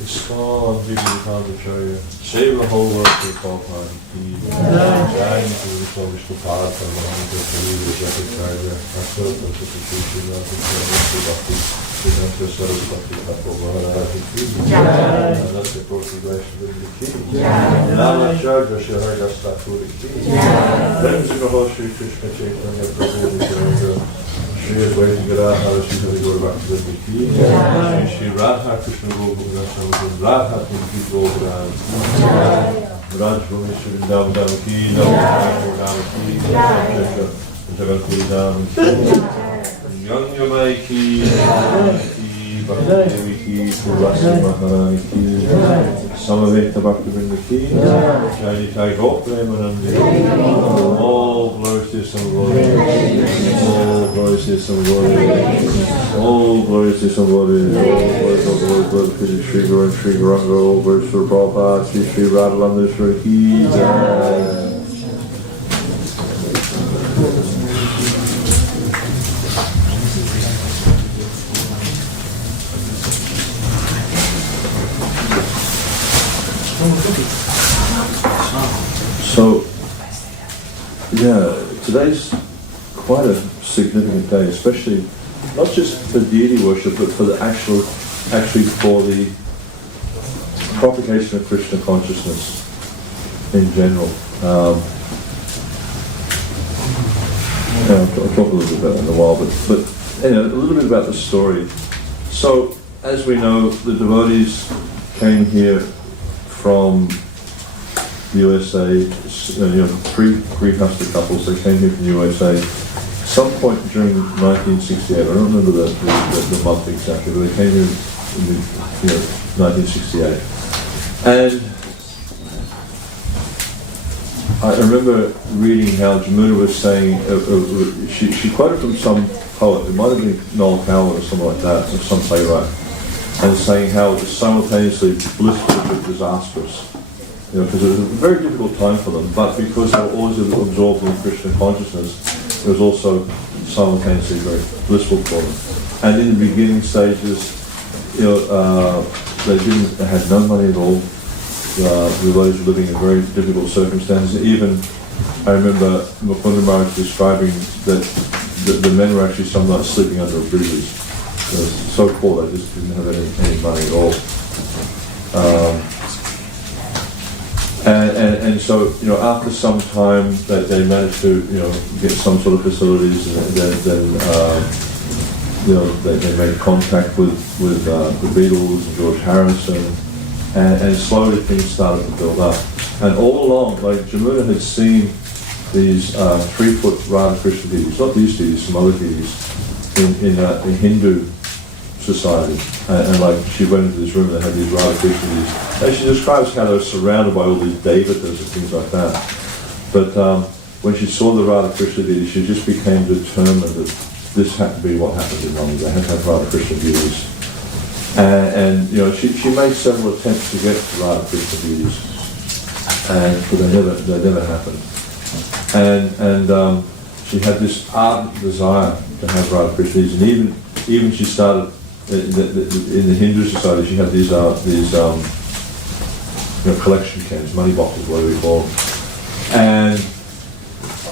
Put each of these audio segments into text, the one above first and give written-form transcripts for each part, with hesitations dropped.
ISKCON, Nṛsiṁha Kavaca, save the whole world to the Prabhupada. Jai to the Polish Prabhupada, Mohammed Khalid, Jackarya, Ashoka, Sukhishima, Bhakti, Siddhanta Saraswati, Tapovara, Namaste Prabhupada, Nama Charja Shahara Staturi, Nṛsiṁha Shri Krishna Chaitanya Prabhu, Shri Advaita Gadadhara Shri Hari Gaura Bhaktivedanta Ki, Shri Radha Krishna Gopal Radha Kunti Govardhan, Raj Bhumeshwari Vrindavan Ki, Navadhan Ki, Jaganpuri Dham Ki, Yangamai Ki, Bhakti Devi Ki, Purvasi Maharani Ki, Samaveta Bhaktivinoda Ki, Jai Jai Gopremanandi, all glories to some glory, all glories to some glory, all glories to some glory, all glories to Shri Guru and Shri Gauranga, all glories to Prabhupada, Shri Radhalandeshwari Ki, Jai. So, today's quite a significant day, especially not just for deity worship, but for the actually for the propagation of Krishna consciousness in general. I'll talk a little bit about that in a while, but a little bit about the story. So, as we know, the devotees came here from the USA, three Grihastha couples. They came here from the USA some point during 1968. I don't remember the month exactly, but they came here in 1968. And I remember reading how Jamuna was saying, she quoted from some poet, it might have been Noel Coward or something like that, or some playwright, and saying how it was simultaneously blissful but disastrous. Because it was a very difficult time for them, but because they were always absorbed in Krishna consciousness, it was also simultaneously very blissful for them. And in the beginning stages, they had no money at all. The devotees were living in very difficult circumstances. Even, I remember Mukunda Maharaj describing that the men were actually some nights sleeping under bridges. They were so poor they just didn't have any money at all. And so, after some time that they managed to, get some sort of facilities, and then they made contact with the Beatles and George Harrison, and slowly things started to build up. And all along, like Jamuna had seen these 3-foot Radha Krishna deities, not these deities, some other deities, in Hindu society, and like she went into this room that had these Radha Krishna deities, and she describes how they were surrounded by all these devatas and things like that. But when she saw the Radha Krishna deities, she just became determined that this had to be what happened in Rama. They had to have Radha Krishna deities, and she made several attempts to get to Radha Krishna deities, but they never happened. And she had this ardent desire to have Radha Krishna deities, and even she started. In the Hindu society, she had these collection cans, money boxes, whatever you call them, and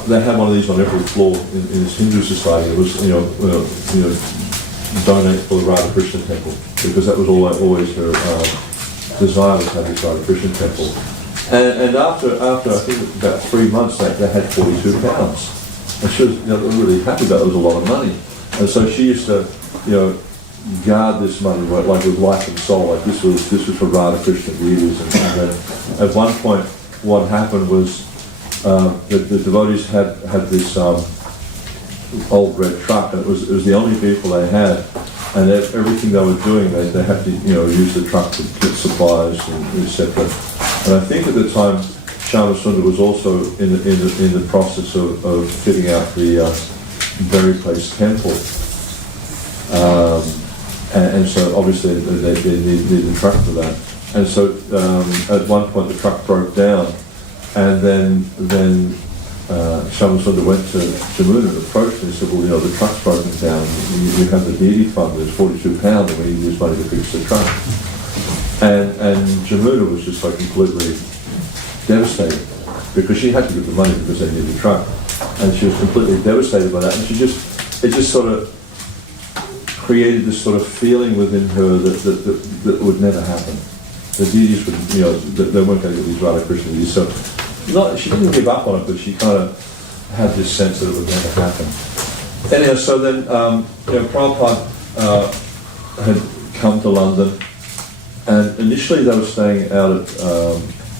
they had one of these on every floor in this Hindu society. It was donate for the Radha Krishna temple, because that was always her desire, was to have this Radha Krishna temple. And after I think about 3 months, they had £42, and she was really happy about it. It was a lot of money, and so she used to guard this money like with life and soul. Like this was for Radha Krishna deities. And then at one point, what happened was the devotees had this old red truck, and it was the only vehicle they had. And everything they were doing, they had to use the truck to get supplies and etc. And I think at the time, Shyama Sundar was also in the process of fitting out the Berry Place temple. And so obviously they need the truck for that. And so at one point the truck broke down, and then Shamsundar went to Jamuna and approached him and said, well, you know, the truck's broken down, you have the deity fund, there's £42 and we need this money to fix the truck. And Jamuna was just like completely devastated because she had to give the money because they needed the truck. And she was completely devastated by that, and it just sort of created this sort of feeling within her that would never happen. The deities would, you know, they weren't going to get these Radha Krishna deities. So she didn't give up on it, but she kind of had this sense that it would never happen. Anyhow, so then, you know, Prabhupada had come to London, and initially they were staying out at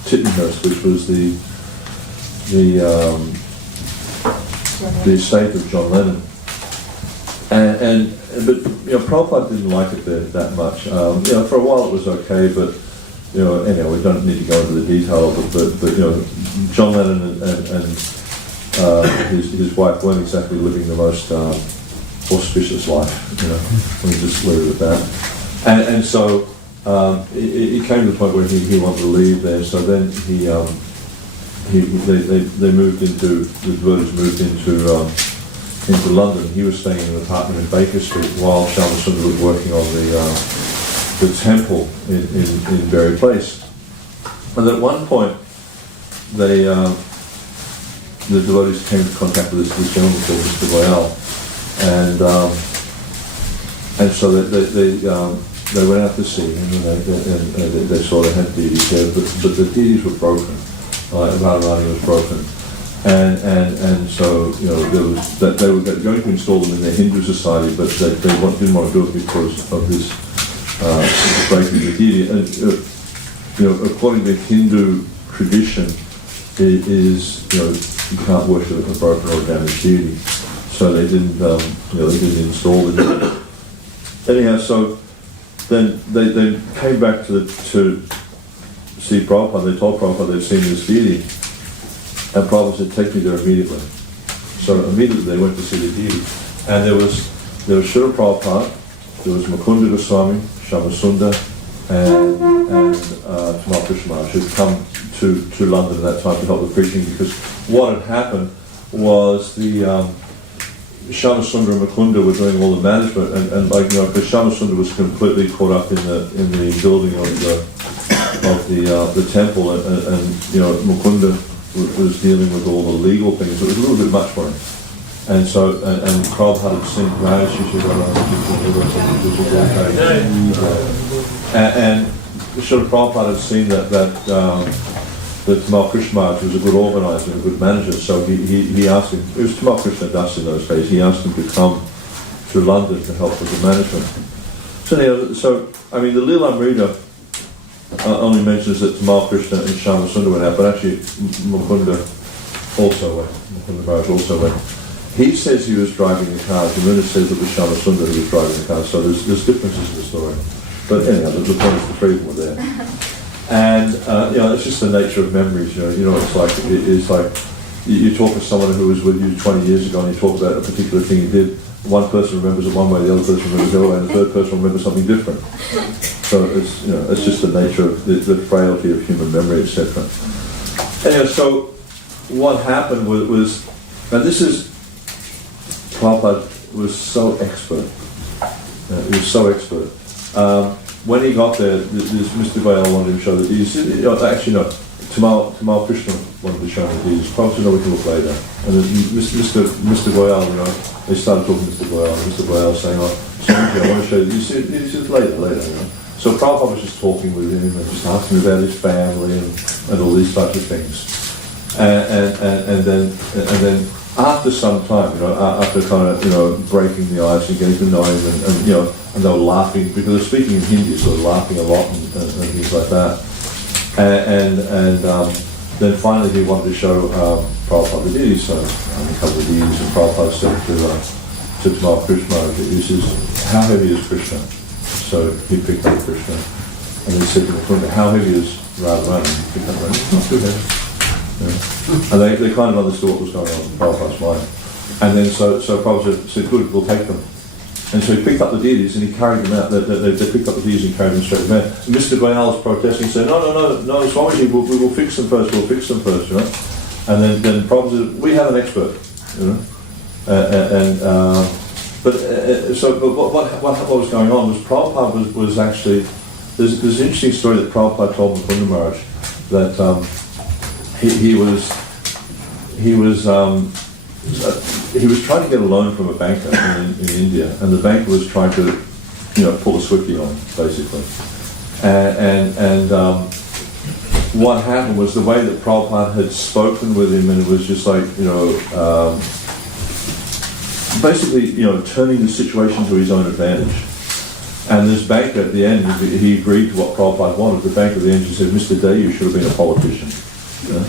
Tittenhurst, which was the estate of John Lennon. But you know, Prabhupada didn't like it there that much. You know, for a while it was okay, but you know, anyhow, we don't need to go into the detail of it. But you know, John Lennon and his wife weren't exactly living the most auspicious life. You know, let me just leave it at that. And so it came to the point where he wanted to leave there. So then they moved into, the devotees moved into London. He was staying in an apartment in Baker Street while Shamsundar was working on the temple in Berry Place. And at one point, the devotees came into contact with this gentleman called Mr. Goyal, and so they went out to see him, and they sort of had deities there, but the deities were broken. Radharani was broken. And so, you know, there was that they were going to install them in their Hindu society, but they didn't want to do it because of this breaking the deity. And you know, according to Hindu tradition, it is, you know, you can't worship a broken or damaged deity. So they didn't, you know, they didn't install the deity. Anyhow, so then they came back to see Prabhupada. They told Prabhupada they'd seen this deity. And Prabhupada said, take me there immediately. So immediately they went to see the deity. And there was Srila Prabhupada, there was Mukunda Goswami, Shamsundar, and Tamal Krishna Maharaj, who had come to London at that time to help with preaching, because what had happened was the Shamsundar and Mukunda were doing all the management, and like, you know, because Shamsundar was completely caught up in the building of the temple, and you know, Mukunda was dealing with all the legal things. It was a little bit much for him. And so, and Prabhupada had seen and sort of Prabhupada had seen that Tamal Krishna Maharaj was a good organizer and a good manager, so he asked him, it was Tamal Krishna Das in those days, he asked him to come to London to help with the management. So I mean, the Lilamrita only mentions that Tamal Krishna and Shamsundar went out, but actually Mukunda also went. Mukunda Maharaj also went. He says he was driving the car. Jamuna says it was Shamsundar who was driving the car. So there's differences in the story. But anyhow, the point is the three of them were there. And you know, it's just the nature of memories. You know, it's like you talk to someone who was with you 20 years ago, and you talk about a particular thing you did. One person remembers it one way, the other person remembers it the other way, and the third person remembers something different. So it's, you know, it's just the nature of the frailty of human memory, etc. Anyway, so what happened was, and this is, Prabhupada was so expert. He was so expert. When he got there, this Mr. Goyal wanted him to show the deities. Actually, no, Tamal Krishna wanted to show him the deities. Prabhupada said, no, we can look later. And then Mr. Goyal, you know, they started talking to Mr. Goyal. Mr. Goyal saying, oh, sorry, I want to show you the deities later, you know. So Prabhupada was just talking with him and just asking about his family and all these types of things. And then after some time, you know, after kind of, you know, breaking the ice and getting to know him, and you know, and they were laughing because they were speaking in Hindi, so they were laughing a lot and things like that. And then finally he wanted to show Prabhupada the deities, so a couple of deities, and Prabhupada said to Tamal Krishna, he says, how heavy is Krishna? So he picked up Krishna, and he said to Mukunda, how heavy is Radharani? He picked up Radharani, not too heavy. Yeah. And they kind of understood what was going on in Prabhupada's mind. And then so Prabhupada said, good, we'll take them. And so he picked up the deities and he carried them out. They picked up the deities and carried them straight to out. And Mr. Goyal was protesting, saying, no, Swamiji, we will fix them first, you know. And then Prabhupada said, we have an expert, you know. But what was going on was Prabhupada was actually, there's an interesting story that Prabhupada told Mukunda Maharaj, that he was trying to get a loan from a banker in India, and the banker was trying to, you know, pull a Swifty on, basically. And what happened was the way that Prabhupada had spoken with him, and it was just like, you know, basically, you know, turning the situation to his own advantage. And this banker at the end, he agreed to what Prabhupada wanted. The banker at the end just said, Mr. Day, you should have been a politician. You know?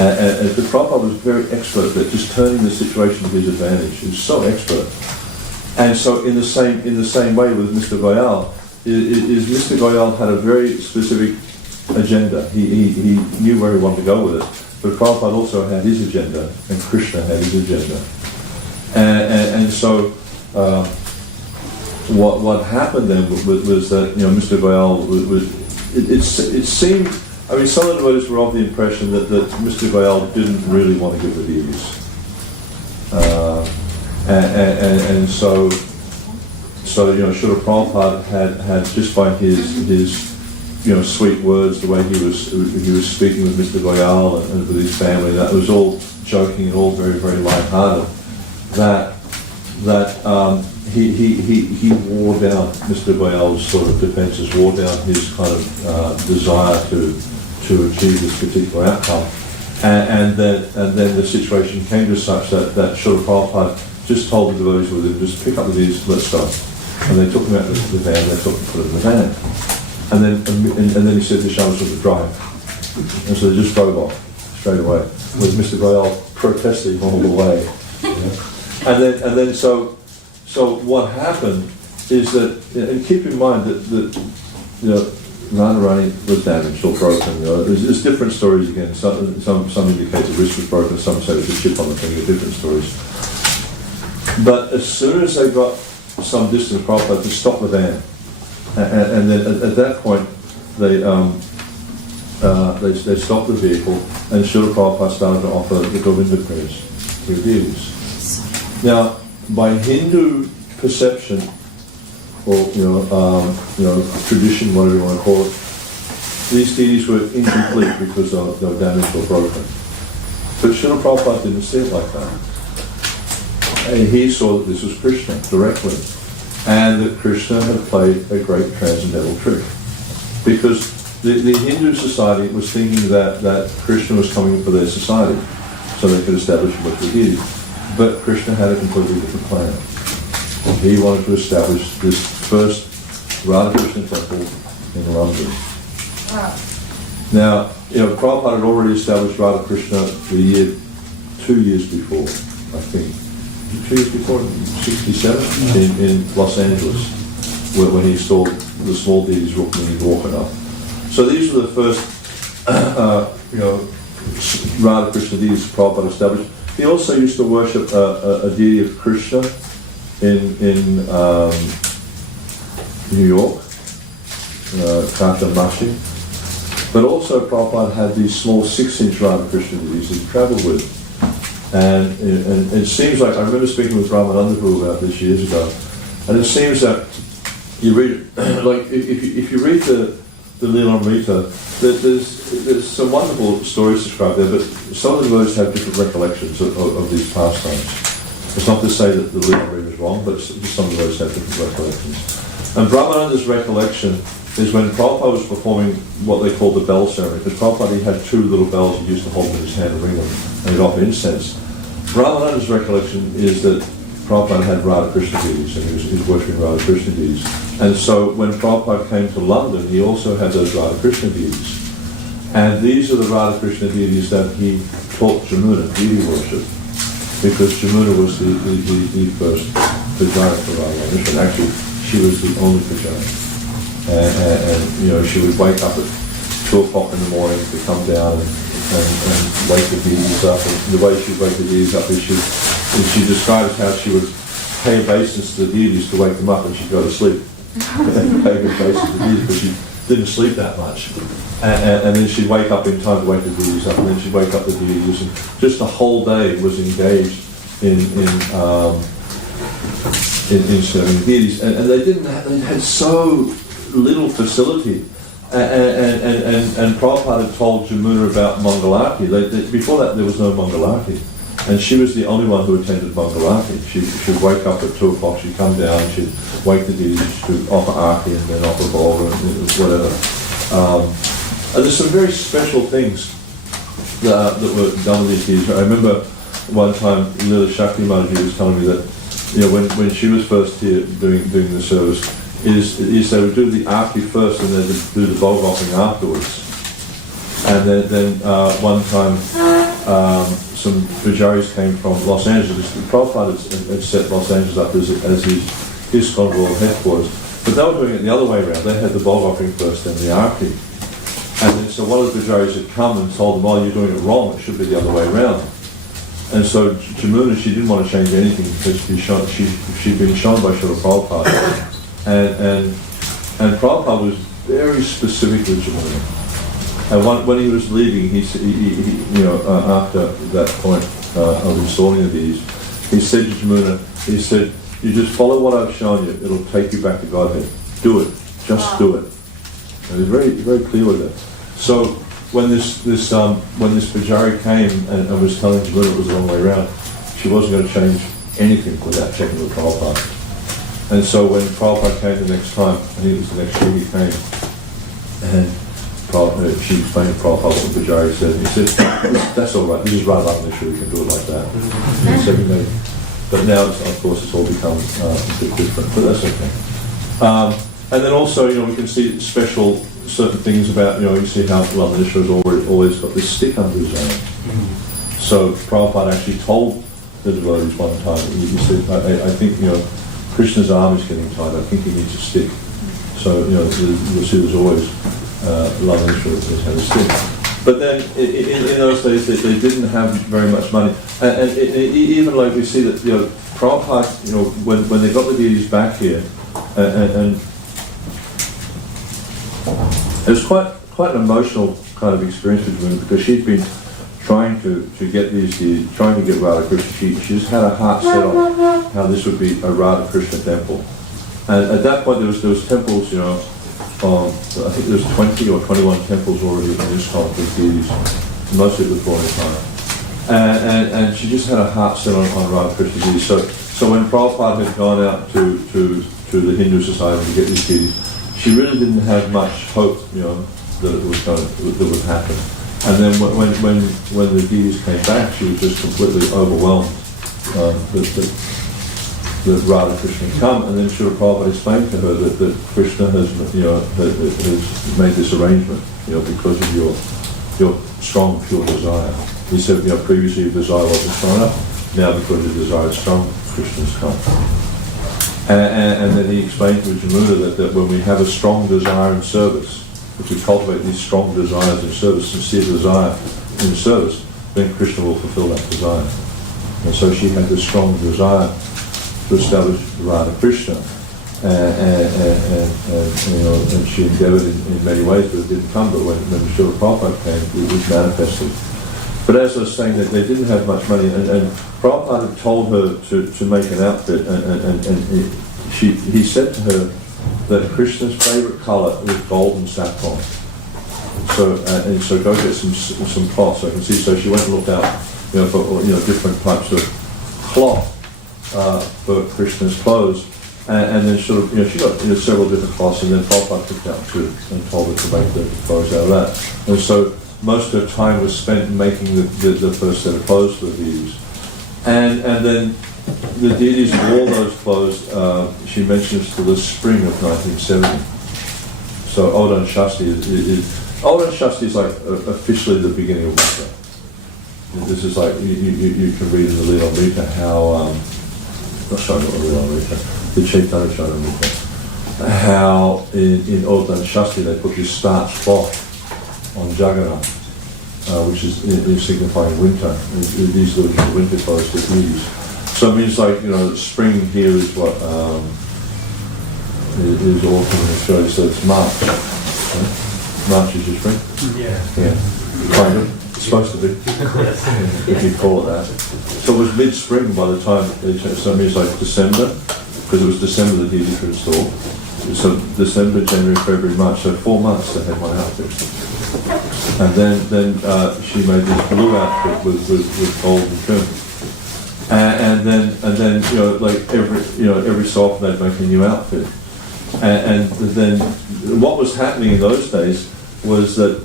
And Prabhupada was very expert at just turning the situation to his advantage. He was so expert. And so in the same way with Mr. Goyal, is Mr. Goyal had a very specific agenda. He knew where he wanted to go with it. But Prabhupada also had his agenda, and Krishna had his agenda. And so what happened then was that, you know, Mr. Goyal it seemed, I mean, some of the devotees were of the impression that Mr. Goyal didn't really want to give the deities. And so you know, Srila Prabhupada had just by his you know, sweet words, the way he was speaking with Mr. Goyal and with his family, that was all joking and all very, very light-hearted, that he wore down Mr. Goyal's sort of defences, wore down his kind of desire to achieve this particular outcome. And then the situation came to such that Srila Prabhupada just told the devotees with him, just pick up the deities, let's go. And they took him out of the van, they took him, put him in the van. And then he said to Shamas to drive. And so they just drove off straight away, with Mr. Goyal protesting all the way. You know? And then so what happened is that, and keep in mind that you know, Radharani was damaged or broken. You know, there's different stories again. Some indicate the wrist was broken, some say there's a chip on the finger. Different stories. But as soon as they got some distance, Prabhupada to stop the van, and then at that point they stopped the vehicle, and Srila Prabhupada started to offer the Govinda prayers to the deities. Now, by Hindu perception, or tradition, whatever you want to call it, these deities were incomplete because they were damaged or broken. But Srila Prabhupada didn't see it like that. And he saw that this was Krishna directly, and that Krishna had played a great transcendental trick. Because the Hindu society was thinking that Krishna was coming for their society, so they could establish what they did. But Krishna had a completely different plan. He wanted to establish this first Radha Krishna temple in London. Wow. Now, you know, Prabhupada had already established Radha Krishna 2 years before, I think. 2 years before, in 67, in Los Angeles, when he installed the small deities Rukmini and Dwarka. So these were the first, Radha Krishna deities Prabhupada established. He also used to worship a deity of Krishna in New York, Kantamashi. But also Prabhupada had these small 6-inch Radha Krishna deities he travelled with. And it seems like, I remember speaking with Ramananda Prabhu about this years ago, and it seems that you read, like if you read the Lilamrita, there's some wonderful stories described there, but some of the devotees have different recollections of these pastimes. It's not to say that the Lilamrita is wrong, but some of the devotees have different recollections. And Brahmananda's recollection is when Prabhupada was performing what they called the bell ceremony, because Prabhupada he had 2 little bells he used to hold in his hand and ring them, and he'd offer incense. Brahmananda's recollection is that Prabhupada had Radha Krishna deities, and he was worshipping Radha Krishna deities. And so when Prabhupada came to London, he also had those Radha Krishna deities. And these are the Radha Krishna deities that he taught Jamuna deity worship, because Jamuna was the first Vijaya for Radha. And actually, she was the only Vijaya. And you know, she would wake up at 2 o'clock in the morning to come down and wake the deities up. And the way she would wake the deities up is she describes how she would pay obeisance to the deities to wake them up, and she'd go to sleep. Pay obeisance to the deities, but didn't sleep that much. And then she'd wake up in time to wake the deities up, and then she'd wake up the deities, and just the whole day was engaged in serving the deities. And they had so little facility. And Prabhupada had told Jamuna about Mangalarti. Before that, there was no Mangalarti. And she was the only one who attended Mangalarti. She'd wake up at 2 o'clock, she'd come down, she'd wake the deities, she'd offer Arti and then offer Bhoga and whatever. And there's some very special things that were done with these deities. I remember one time Lila Shakti Mataji was telling me that, when she was first here doing the service, is they would do the Arti first and then do the Bhoga offering afterwards. And then one time some pujaris came from Los Angeles. Prabhupada had set Los Angeles up as his ISKCON world headquarters. But they were doing it the other way around. They had the Bhoga offering first and the Arti. And then so one of the pujaris had come and told them, you're doing it wrong, it should be the other way around. And so Jamuna, she didn't want to change anything because she'd been shown by Srila Prabhupada. And Prabhupada was very specific with Jamuna. And when he was leaving, he after that point of installing the deities, he said to Jamuna, he said, you just follow what I've shown you, it'll take you back to Godhead. Do it, just do it. And he's very, very clear with that. So when this pujari came and was telling Jamuna it was the wrong way around, she wasn't going to change anything without checking with Prabhupada. And so when Prabhupada came the next time, I think it was the next year he came, and she explained to Prabhupada what the pujari said, and he said, that's all right, this is right up in the shoe, we can do it like that. And so but now, of course, it's all become a bit different, but that's okay. And then also, we can see certain things about, you see how Lamanishwar has always got this stick under his arm. So Prabhupada actually told the devotees one time, he said, I think, Krishna's arm is getting tight, I think he needs a stick. So, you'll see there's always Lamanishwar has had a stick. But then, in those days, they didn't have very much money. And even like we see that, Prabhupada, when they got the deities back here, and it was quite an emotional kind of experience for Jamuna, because she'd been trying to get these deities, trying to get Radha Krishna. She just had her heart set on how this would be a Radha Krishna temple. And at that point, there was temples, I think there was 20 or 21 temples already in ISKCON with deities, mostly with Oḍana-ṣaṣṭhī. And she just had her heart set on Radha Krishna deities. So when Prabhupada had gone out to the Hindu society to get these deities, she really didn't have much hope, that it was that would happen. And then when the deities came back, she was just completely overwhelmed that Radha Krishna had come. And then Srila Prabhupada explained to her that Krishna has made this arrangement, because of your strong, pure desire. He said, previously your desire wasn't strong enough. Now because your desire is strong, Krishna has come. And then he explained to Jamuna that when we have a strong desire in service, if we cultivate these strong desires in service, sincere desire in service, then Krishna will fulfill that desire. And so she had this strong desire to establish Radha Krishna, and she endeavored in many ways, but it didn't come. But when Srila Prabhupada came, it was manifested. But as I was saying, that they didn't have much money, and Prabhupada had told her to make an outfit, and he said to her that Krishna's favorite color was gold and saffron. So go get some cloth. So I can see. So she went and looked out, for different types of cloth for Krishna's clothes, and then she got several different cloths, and then Prabhupada took out two and told her to make the clothes out of that. And so most of her time was spent making the first set of clothes for the deities. And then the deities wore those clothes, she mentions, to the spring of 1970. So Oḍana-ṣaṣṭhī is like officially the beginning of winter. This is like, you can read in the Lila how, not showing what the Lila the Chaitanya Chaitanya, how in Oḍana-ṣaṣṭhī they put this starched cloth on Jagannath, which is signifying winter. These are the winter clothes for deities. So it means like, spring here is what is autumn in Australia, so it's March. March is your spring? Yeah. Kind of. It's supposed to be. If you call it that. So it was mid-spring by the time they changed. So it means like December, because it was December that needed to install. So December, January, February, March. So 4 months to have my outfit. And then she made this blue outfit with gold and trim. And then every so often they'd make a new outfit. And then what was happening in those days was that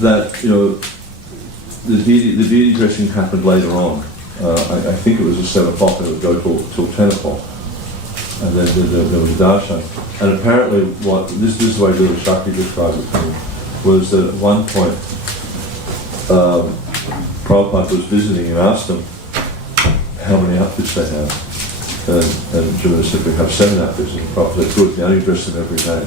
the deity dressing happened later on. I think it was at 7 o'clock, and it would go till 10 o'clock. And then there was dāsa. And apparently this is the way Lila Shakti described it to me, was that at one point Prabhupada was visiting and asked them how many outfits they have. And Jamuna said, we have 7 outfits. And Prabhupada said, good, now you dress them every day.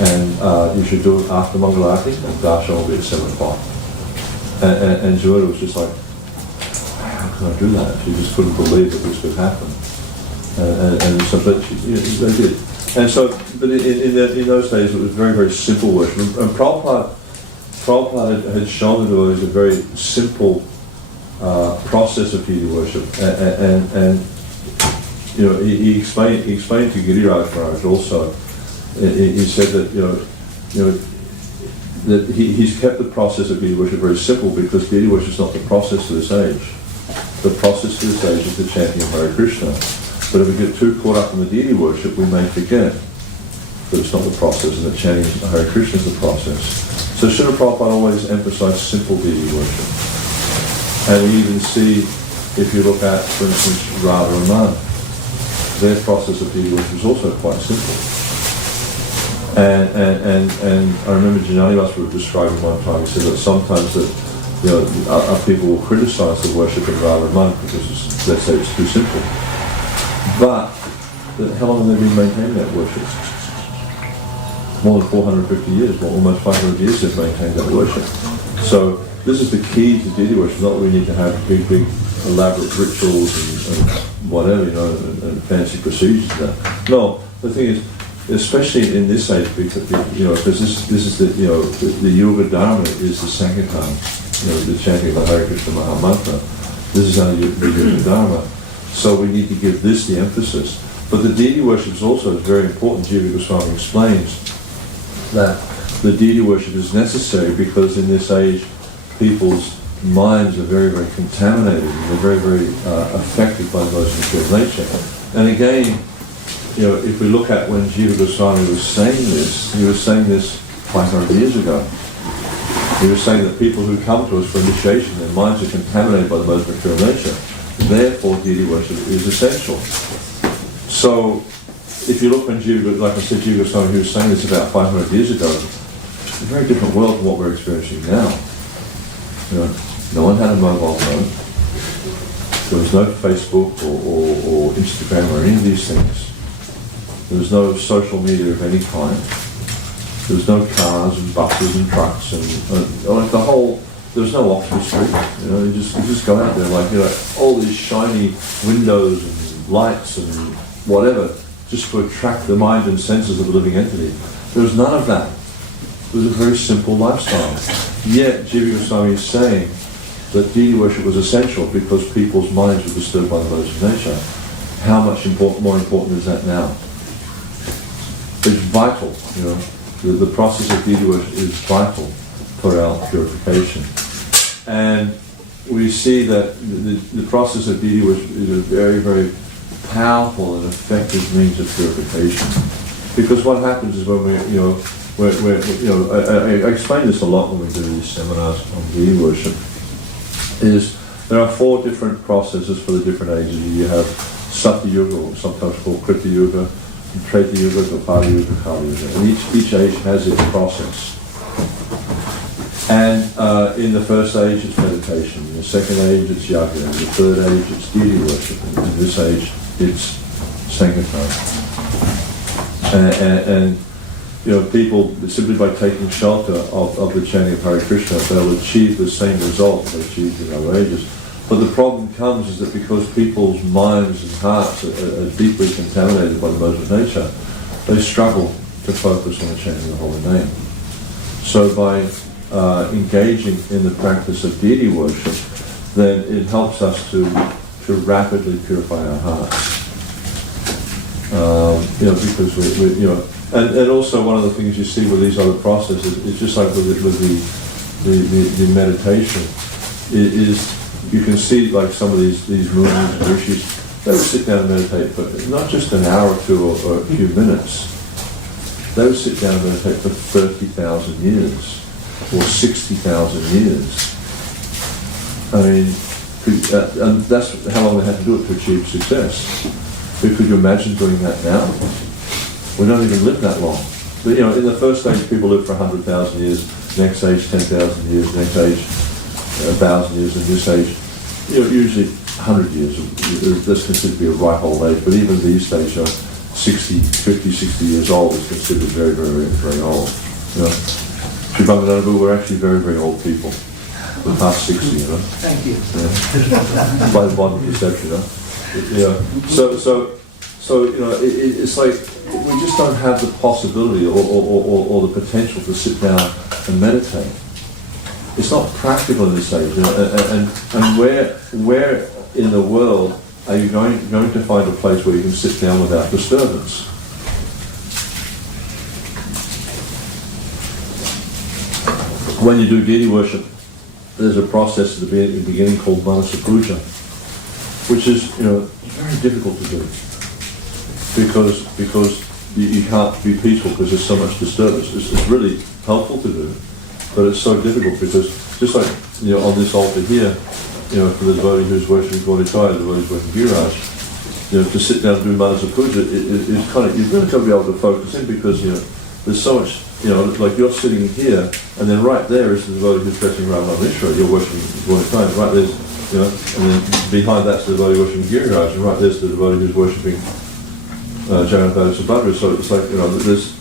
And you should do it after Mangalarti, and dāsa will be at 7 o'clock. And Jamuna was just like, how can I do that? She just couldn't believe that this could happen. And so, but they did. And so, but in those days, it was very, very simple worship. And Prabhupada had shown that it was a very simple process of deity worship. And he explained to Giriraj Maharaj also. He said that that he's kept the process of deity worship very simple, because deity worship is not the process to this age. The process to this age is the chanting of Hare Krishna. But if we get too caught up in the deity worship, we may forget that it's not the process, and that chanting Hare Krishna is the process. So Srila Prabhupada always emphasized simple deity worship. And we even see, if you look at, for instance, Radha and Man, their process of deity worship is also quite simple. And I remember Janani was describing one time, he said that sometimes that people will criticize the worship of Radha and Man because let's say it's too simple. But how long have they been maintaining that worship? More than 450 years, almost 500 years they've maintained that worship. So this is the key to deity worship, not that we need to have big elaborate rituals and whatever, and fancy procedures and that. No, the thing is, especially in this age, because this is the Yoga Dharma is the Sankirtan, the chanting of the Hare Krishna Maha Mantra. This is the Yoga Dharma. So we need to give this the emphasis. But the deity worship is also very important. Jiva Goswami explains that the deity worship is necessary because in this age, people's minds are very, very contaminated, and they're very, very affected by the motion of nature. And again, if we look at when Jiva Goswami was saying this, he was saying this 500 years ago. He was saying that people who come to us for initiation, their minds are contaminated by the motion of pure nature. Therefore, deity worship is essential. So, if you look when like I said, Jiva Goswami, he was saying this about 500 years ago, it's a very different world from what we're experiencing now. No one had a mobile phone. There was no Facebook or Instagram or any of these things. There was no social media of any kind. There was no cars and buses and trucks and there was no Oxford Street. You just go out there all these shiny windows and lights and whatever, just to attract the mind and senses of a living entity. There was none of that. It was a very simple lifestyle. Yet Jiva Goswami is saying that deity worship was essential because people's minds were disturbed by the modes of nature. How much more important is that now? It's vital, The process of deity worship is vital for our purification. And we see that the process of deity worship is a very, very powerful and effective means of purification. Because what happens is when I explain this a lot when we do these seminars on deity worship, is there are 4 different processes for the different ages. You have Satya Yuga, or sometimes called Krita Yuga, Treta Yuga, Dwapara Yuga, Kali Yuga. And each age has its process. And in the first age it's meditation, in the second age it's yoga, in the third age it's deity worship, and in this age it's Sankirtan. And people, simply by taking shelter of the chanting of Hare Krishna, they'll achieve the same result they achieved in other ages. But the problem comes is that because people's minds and hearts are deeply contaminated by the modes of nature, they struggle to focus on the chanting the holy name. So by engaging in the practice of deity worship, then it helps us to rapidly purify our hearts. Because we and also one of the things you see with these other processes is just like with the meditation is you can see like some of these munis and rishis, they would sit down and meditate for not just an hour or two or a few minutes. They would sit down and meditate for 30,000 years or 60,000 years. I mean, and that's how long they had to do it to achieve success. But could you imagine doing that now? We don't even live that long. But, in the first age, people live for 100,000 years. Next age, 10,000 years. Next age, 1,000 years. And this age, usually 100 years. That's considered to be a ripe old age. But even these days, 60 years old is considered very, very, very old. Sri Bhaktivinoda, we're actually very, very old people. We're past 60, Thank you. Yeah. By the modern perception, So it's like we just don't have the possibility or the potential to sit down and meditate. It's not practical in this age, and where in the world are you going to find a place where you can sit down without disturbance? When you do deity worship, there's a process at the beginning called Manasa Puja, which is very difficult to do because you can't be peaceful because there's so much disturbance. It's really helpful to do, but it's so difficult because just like on this altar here, for the devotee who's worshipping Gaudicaya, the devotee who's worshipping Giraj, to sit down and do Manasa Puja, it's kind of, you've really got to be able to focus in because there's so much. Like you're sitting here, and then right there is the devotee who's dressing Radha-Mishra. You're worshipping Gaudicaya, right there's, and then behind that's the devotee worshipping Giriraj, and right there's the devotee who's worshipping Jagannath Subhadra. So it's like, there's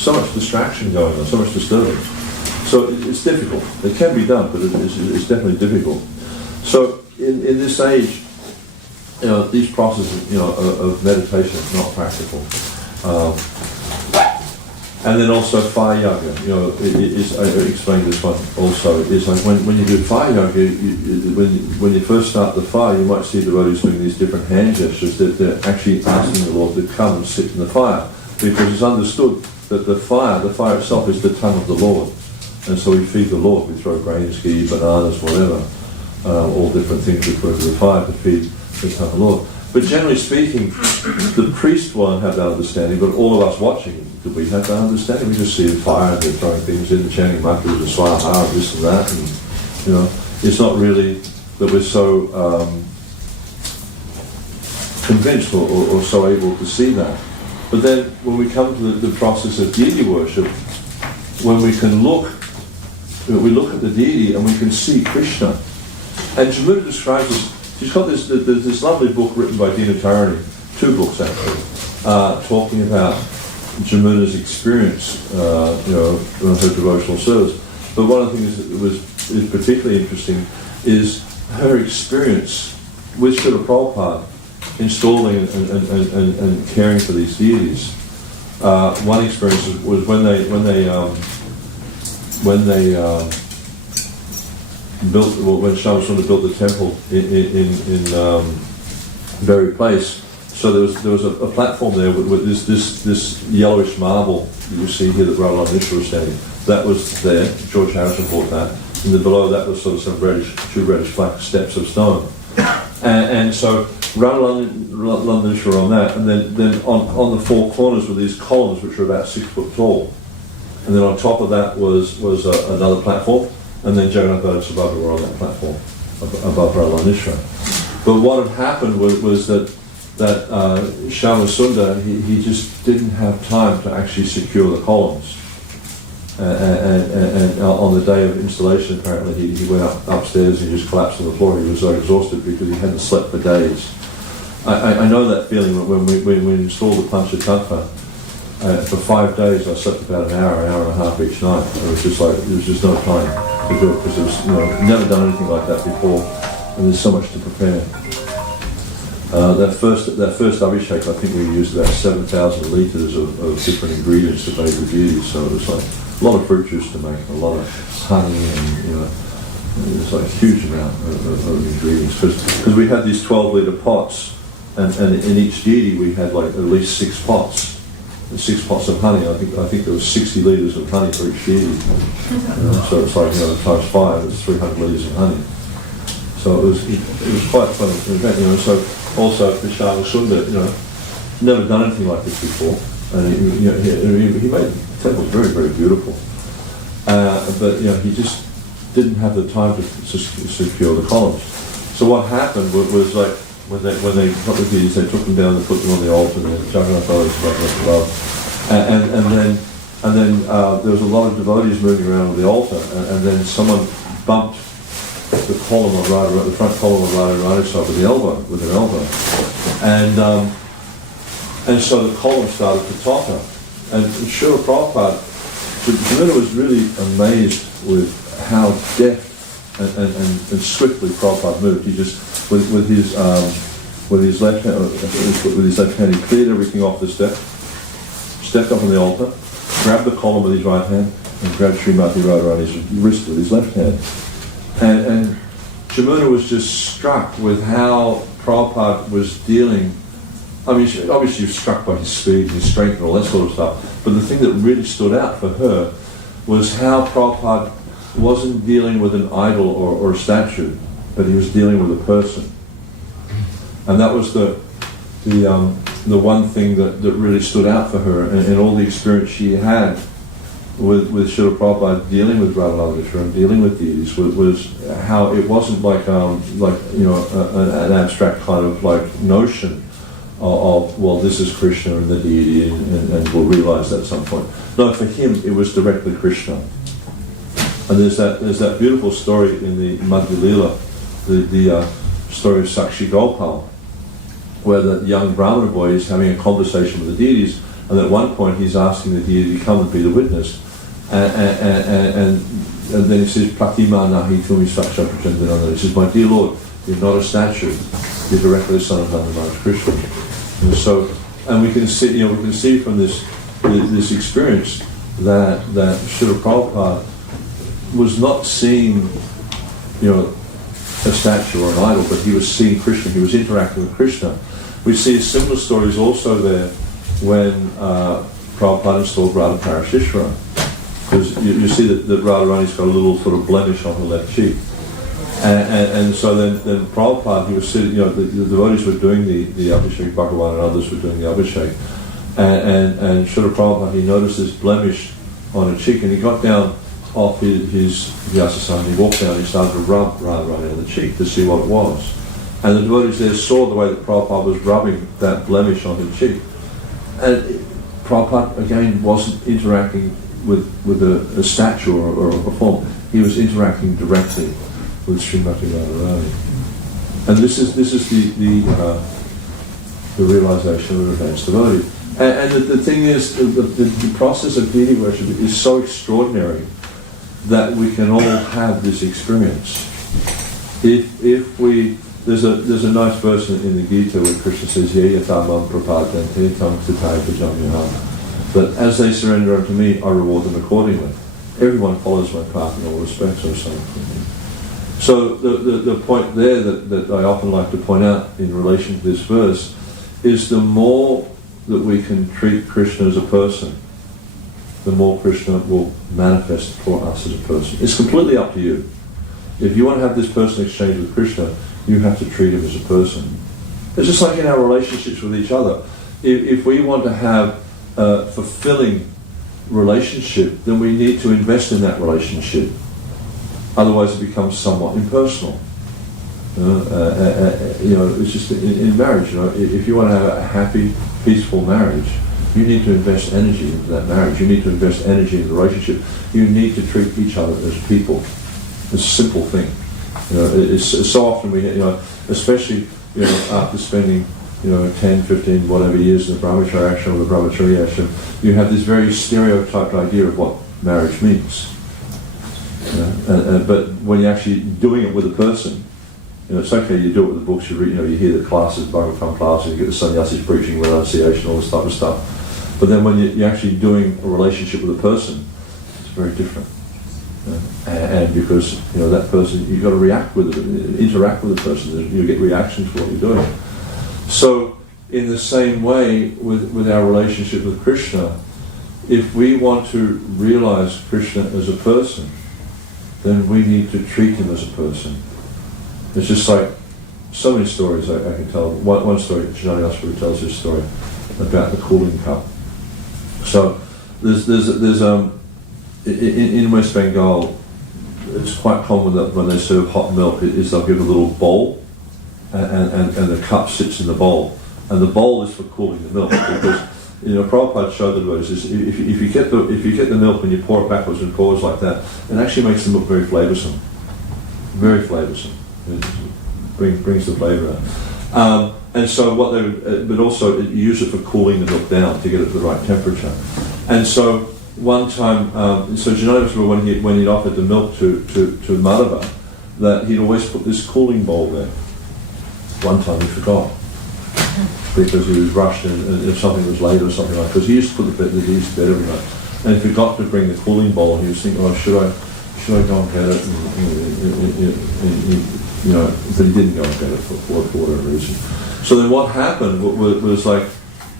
so much distraction going on, so much disturbance. So it's difficult. It can be done, but it's definitely difficult. So in this age, these processes, of meditation are not practical. And then also fire yoga, I explained this one also. It's like when you do fire yoga, when you first start the fire, you might see devotees doing these different hand gestures that they're actually asking the Lord to come and sit in the fire, because it's understood that the fire itself is the tongue of the Lord, and so we feed the Lord. We throw grains, ghee, bananas, whatever, all different things we put into the fire to feed the tongue of the Lord. But generally speaking, the priest won't have that understanding, but all of us watching, do we have that understanding? We just see the fire and they're throwing things in, chanting mantras and swaha and this and that, and it's not really that we're so convinced or so able to see that. But then when we come to the process of deity worship, when we can look at the deity and we can see Krishna. And Jamuna describes this. She's got this lovely book written by Dina Tarini, 2 books actually, talking about Jamuna's experience, on her devotional service. But one of the things that is particularly interesting is her experience with Srila Prabhupada installing and caring for these deities. One experience was when they when Shyamasundar built the temple in Berry Place. So there was a platform there with this yellowish marble you see here that Radha-Mishra was standing. That was there. George Harrison bought that. And then below that was sort of some two reddish black steps of stone. And so Radha-Mishra on that, and then on the 4 corners were these columns which were about 6 foot tall. And then on top of that was another platform, and then Jagannath and Subhadra were on that platform above Radha-Mishra. But what had happened was that Shyamasundar, he just didn't have time to actually secure the columns. And on the day of installation, apparently, he went upstairs and he just collapsed on the floor. He was so exhausted because he hadn't slept for days. I know that feeling when we installed the Panchatattva. For 5 days, I slept about an hour and a half each night. It was just no time to do it because it was never done anything like that before, and there's so much to prepare. That first abhishek, I think we used about 7,000 litres of different ingredients to bathe the deities. So it was like a lot of fruit juice to make, a lot of honey, and it was like a huge amount of ingredients. Because we had these 12-litre pots, and in each deity we had like at least 6 pots. 6 pots of honey. I think there was 60 litres of honey for each deity. So it's like times 5, it's 300 litres of honey. So it was quite fun event. So also Krishna Sundar, never done anything like this before, and he made the temple very, very beautiful. But he just didn't have the time to secure the columns. So what happened was like, when they got the deities, they took them down and put them on the altar, and then Jagannath brothers above, and then there was a lot of devotees moving around with the altar, and then someone bumped the column of Radha, the front column of Radharani's side with their elbow, and so the column started to totter, and Srila Prabhupada, Jamuna was really amazed with how deft and swiftly Prabhupada moved. He just with his left hand, he cleared everything off the step, stepped up on the altar, grabbed the column with his right hand, and grabbed Srimati Radharani's wrist with his left hand. And Jamuna was just struck with how Prabhupada was dealing. I mean, obviously she was struck by his speed, his strength, and all that sort of stuff. But the thing that really stood out for her was how Prabhupada wasn't dealing with an idol or a statue, but he was dealing with a person. And that was the one thing that really stood out for her, and all the experience she had with Srila Prabhupada dealing with Radharani and dealing with deities was how it wasn't like an abstract kind of like notion of well, this is Krishna and the deity, and we'll realize that at some point. No, for him it was directly Krishna. And there's that beautiful story in the Madhya Lila, the story of Sakshi Gopal, where the young Brahmana boy is having a conversation with the deities, and at one point he's asking the deity to come and be the witness, and then he says, Pratima nahi tumi saksha prachandananda. He says, my dear Lord, you're not a statue, you're directly the son of Nanda Krishna. And we can see from this experience that Srila Prabhupada was not seeing, a statue or an idol, but he was seeing Krishna. He was interacting with Krishna. We see similar stories also there when Prabhupada installed Radha Parashishvara, because you see that Radharani's got a little sort of blemish on her left cheek, and so then Prabhupada, he was sitting. The devotees were doing the Abhishek, Bhagavan and others were doing the Abhishek, and Srila Prabhupada, he noticed this blemish on her cheek, and he got down off his dāsa, he walked down and he started to rub Radharani on the cheek to see what it was. And the devotees there saw the way that Prabhupada was rubbing that blemish on her cheek. And Prabhupada, again, wasn't interacting with a statue or a form. He was interacting directly with Srimati Radharani. And this is the realization of an advanced devotee. And the thing is, the process of deity worship is so extraordinary that we can all have this experience. If we, there's a nice verse in the Gita where Krishna says, Ye yatamam prapadante tam kritaya pajamyaham, that as they surrender unto me, I reward them accordingly. Everyone follows my path in all respects, or something. So the point there that I often like to point out in relation to this verse is the more that we can treat Krishna as a person, the more Krishna will manifest for us as a person. It's completely up to you. If you want to have this personal exchange with Krishna, you have to treat him as a person. It's just like in our relationships with each other. If we want to have a fulfilling relationship, then we need to invest in that relationship. Otherwise it becomes somewhat impersonal. It's just in marriage, if you want to have a happy, peaceful marriage, you need to invest energy into that marriage. You need to invest energy in the relationship. You need to treat each other as people. It's a simple thing. It's so often we, especially after spending 10, 15, whatever years in the Brahmacharya ashram or the Brahmacharya ashram, you have this very stereotyped idea of what marriage means. But when you're actually doing it with a person, it's okay, you do it with the books, you read, you hear the classes, Bhagavatam classes, you get the sannyasis preaching, renunciation, all this type of stuff. But then when you're actually doing a relationship with a person, it's very different. And because, that person, you've got to react with it, interact with the person, you get reactions to what you're doing. So, in the same way with our relationship with Krishna, if we want to realize Krishna as a person, then we need to treat him as a person. It's just like so many stories I can tell. One story, Janayaswari tells this story about the cooling cup. So there's in West Bengal, it's quite common that when they serve hot milk, is they'll give a little bowl, and the cup sits in the bowl, and the bowl is for cooling the milk, because Prabhupada showed the devotees if you get the milk and you pour it backwards and forwards like that, it actually makes the milk very flavoursome, very flavoursome. It brings the flavour out. And so but also you use it for cooling the milk down to get it to the right temperature. And so one time, so Janayaswari, when he'd offered the milk to Madhava, that he'd always put this cooling bowl there. One time he forgot, because he was rushed and if something was late or something like that, because he used to put the deeds to bed every night. And he forgot to bring the cooling bowl, and he was thinking, should I go and get it? But he didn't go and get it for whatever reason. So then what happened was like,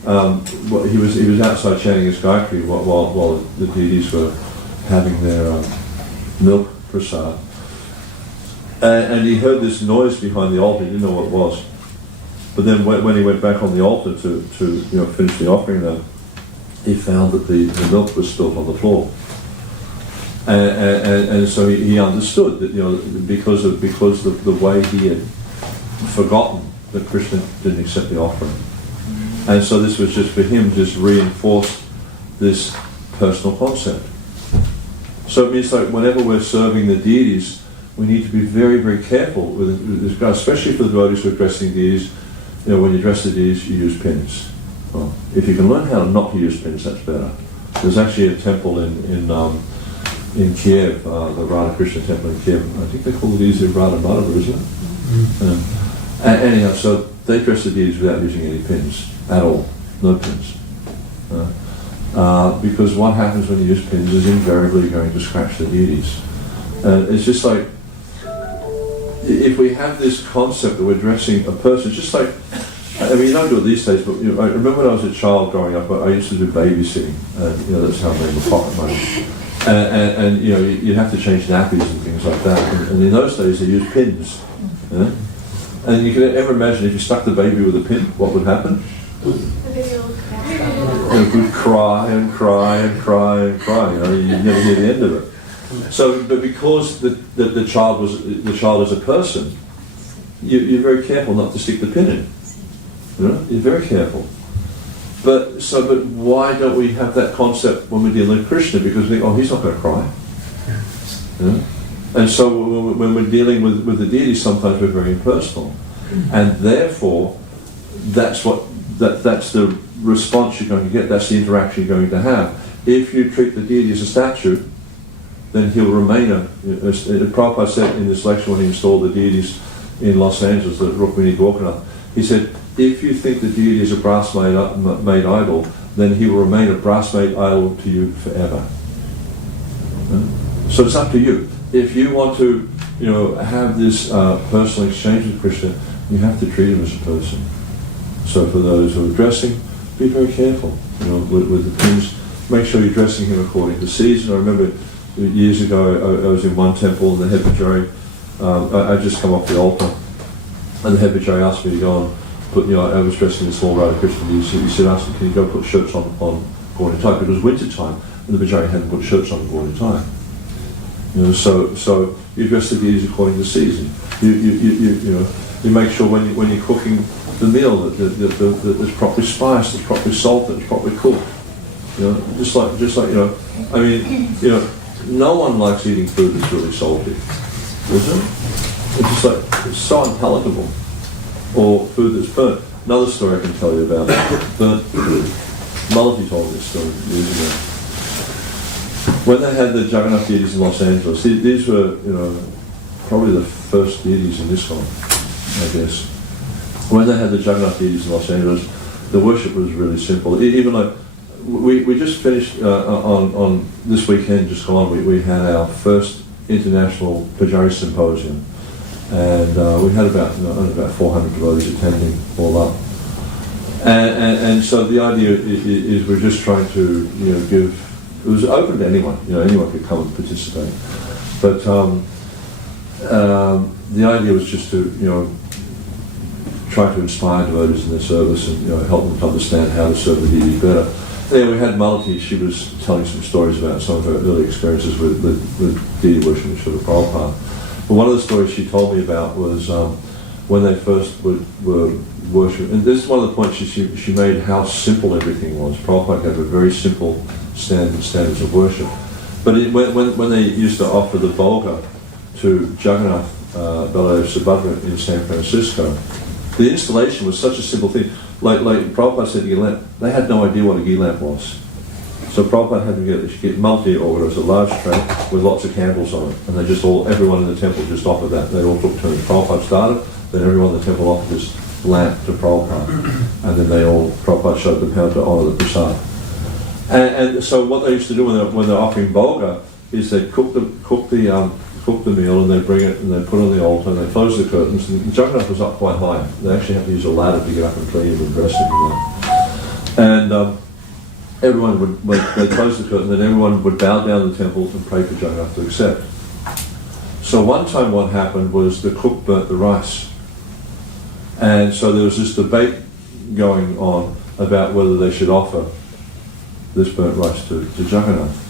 he was outside chanting his Gayatri while the deities were having their milk prasad. And he heard this noise behind the altar. He didn't know what it was. But then when he went back on the altar to finish the offering, he found that the milk was spilt on the floor. And so he understood that because of the way he had forgotten that Krishna didn't accept the offering. And so this was just for him, just reinforced this personal concept. So it means like whenever we're serving the deities, we need to be very, very careful with this guy, especially for the devotees who are dressing deities. When you dress the deities, you use pins. Well, if you can learn how not to use pins, that's better. There's actually a temple in Kiev, the Radha Krishna temple in Kiev. I think they call it easily Radha Madhava, isn't it? Mm-hmm. Anyhow, so they dress the deities without using any pins at all, no pins. Because what happens when you use pins is invariably you're going to scratch the deities. It's just like, if we have this concept that we're dressing a person, just like, you don't do it these days, but I remember when I was a child growing up, I used to do babysitting, and that's how I made my pocket money. And you'd have to change nappies and things like that. And in those days, they used pins. And you can ever imagine if you stuck the baby with a pin, what would happen? It would cry and cry and cry and cry. You'd never hear the end of it. So, but because the child is a person, you're very careful not to stick the pin in. You're very careful. But why don't we have that concept when we're dealing with Krishna? Because we think, he's not going to cry. And so when we're dealing with the deity, sometimes we're very impersonal, and therefore that's the response you're going to get. That's the interaction you're going to have. If you treat the deity as a statue, then he'll remain Prabhupada said in this lecture when he installed the deities in Los Angeles, the Rukmini Gokanath, he said, if you think the deity is a brass-made idol, then he will remain a brass-made idol to you forever. So it's up to you. If you want to, have this personal exchange with Krishna, you have to treat him as a person. So for those who are dressing, be very careful, with the pins. Make sure you're dressing him according to season. I remember years ago, I was in one temple, and the head pujari, I'd just come off the altar, and the head pujari asked me to go on. But I was dressed in this small Radha Krishna. He said, asked me, can you go put shirts on according to time? Because it was winter time, and the Vajrayana hadn't put shirts on according to time. So you dress the deities according to season. You make sure when you're cooking the meal that it's properly spiced, it's properly salted, it's properly cooked. Just like no one likes eating food that's really salty, is it? It's just like it's so unpalatable. Or food that's burnt. Another story I can tell you about burnt food. Malathi told this story years ago. When they had the Jagannath deities in Los Angeles, these were, probably the first deities in ISKCON. I guess. When they had the Jagannath deities in Los Angeles, the worship was really simple. Even like we just finished on this weekend, just gone. We had our first international Pujari symposium, and we had about 400 devotees attending all up. And so the idea is we're just trying to give. It was open to anyone. Anyone could come and participate. But the idea was just to try to inspire devotees in their service and help them to understand how to serve the deity better. Yeah, we had Malati. She was telling some stories about some of her early experiences with deity worship with Srila Prabhupada. But one of the stories she told me about was when they first were worshiping. And this is one of the points she made, how simple everything was. Prabhupada gave a very simple standards of worship. But when they used to offer the Volga to Jagannath Baladev Subhadra in San Francisco, the installation was such a simple thing. Like Prabhupada said, they had no idea what a ghee lamp was. So Prabhupada had to get multi, or it was a large tray with lots of candles on it, and everyone in the temple just offered that. They all took turns. Prabhupada started, then everyone in the temple offered this lamp to Prabhupada, and then Prabhupada showed them how to honour the prasad. And so what they used to do when they're offering Bhoga is they'd cook the meal, and they bring it and they put it on the altar and they close the curtains. And Jagannath was up quite high. They actually had to use a ladder to get up and clean and dress him. And everyone they'd close the curtain, and everyone would bow down in the temple and pray for Jagannath to accept. So one time what happened was the cook burnt the rice. And so there was this debate going on about whether they should offer this burnt rice to Jagannath.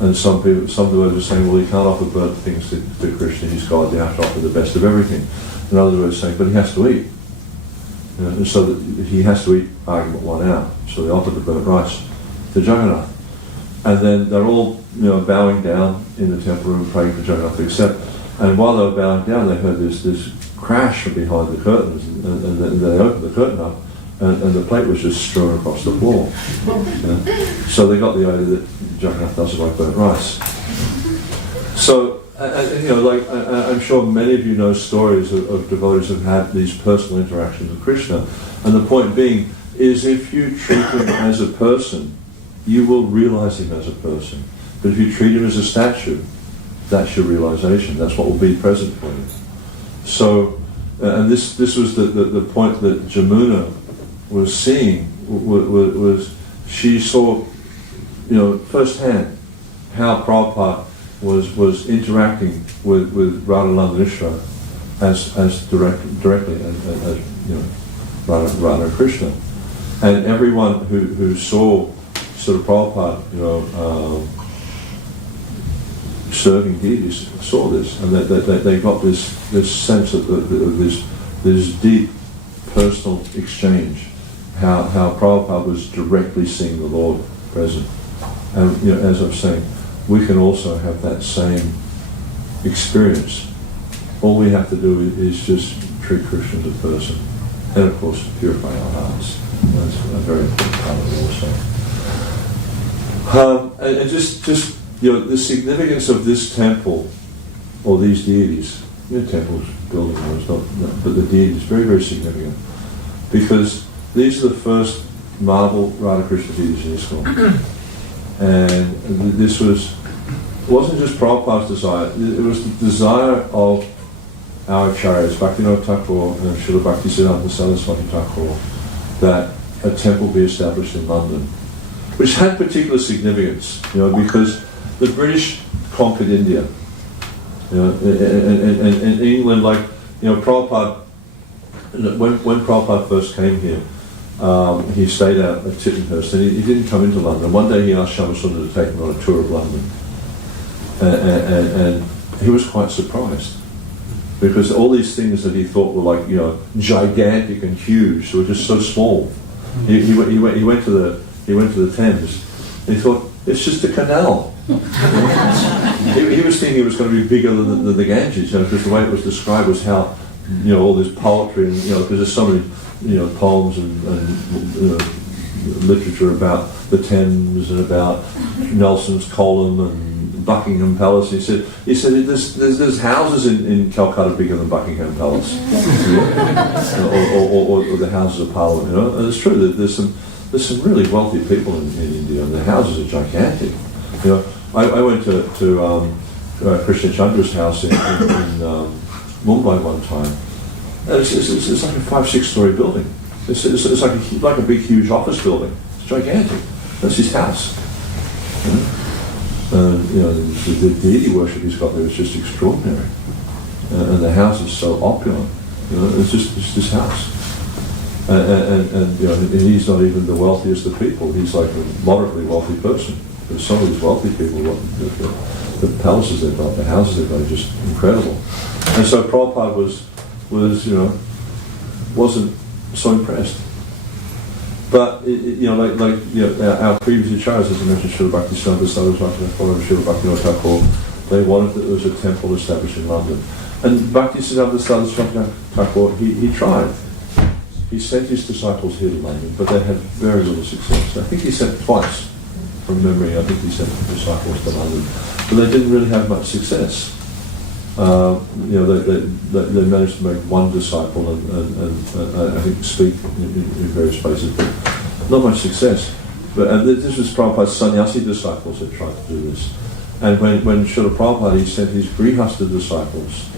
And some devotees were saying, well, you can't offer burnt things to Krishna, he's God, you have to offer the best of everything. And others were saying, but he has to eat. And so that he has to eat, argument won out. So they offered the burnt rice to Jagannath. And then they're all bowing down in the temple room praying for Jagannath to accept. And while they were bowing down, they heard this crash from behind the curtains, and they opened the curtain up, and the plate was just strewn across the floor. So they got the idea that Jagannath doesn't like burnt rice. So, I'm sure many of you know stories of devotees who've had these personal interactions with Krishna, and the point being is if you treat him as a person, you will realize him as a person. But if you treat him as a statue, that's your realization. That's what will be present for you. So, and this was the point that Jamuna was seeing, was she saw, firsthand how Prabhupada was interacting with Radhananda Mishra as directly as Radha and Krishna, and everyone who saw sort of Prabhupada, serving deities saw this, and that they got this sense of this deep personal exchange. How Prabhupada was directly seeing the Lord present. And as I'm saying, we can also have that same experience. All we have to do is just treat Krishna as a person. And of course, purify our hearts. That's a very important part of it also. And just the significance of this temple, or these deities, temples, buildings, but the deities is very, very significant. Because these are the first marble Radha Krishna deities in ISKCON. And this wasn't just Prabhupada's desire, it was the desire of our acharyas, Bhaktivinoda Thakur and Srila Bhaktisiddhanta Saraswati Thakur, that a temple be established in London, which had particular significance, because the British conquered India. In England, Prabhupada, when Prabhupada first came here, he stayed out at Tittenhurst, and he didn't come into London. One day he asked Shyamasundar to take him on a tour of London, and he was quite surprised, because all these things that he thought were gigantic and huge were just so small. He went to the Thames, and he thought, it's just a canal. He was thinking it was going to be bigger than the Ganges, because the way it was described was how all this poetry, and because there's so many poems and literature about the Thames and about Nelson's column and Buckingham Palace. He said there's houses in Calcutta bigger than Buckingham Palace, or the Houses of Parliament. You know, and it's true that there's some really wealthy people in India, and the houses are gigantic. You know, I went to Krishna Chandra's house in Mumbai one time. And it's like a 5-6 story building. It's like a big, huge office building. It's gigantic. That's his house. You know, the deity worship he's got there is just extraordinary. And the house is so opulent. You know, it's just his house. And you know, and he's not even the wealthiest of people. He's like a moderately wealthy person. But some of these wealthy people, the palaces they've got, the houses they've got, are just incredible. And so Prabhupada was you know, wasn't so impressed. But you know, like you know, our previous acharyas, as I mentioned, Srila Bhaktisiddhanta Saraswati, followed Srila Bhaktivinoda Thakur, they wanted that there was a temple established in London. And Bhaktisiddhanta Saraswati Thakur, he tried. He sent his disciples here to London, but they had very little success. I think he sent twice, from memory. I think he sent disciples to London, but they didn't really have much success. You know, they managed to make one disciple and I think speak in various places, but not much success. But this was Prabhupada's sannyasi disciples that tried to do this. And when Srila Prabhupada, he sent his grihasta disciples.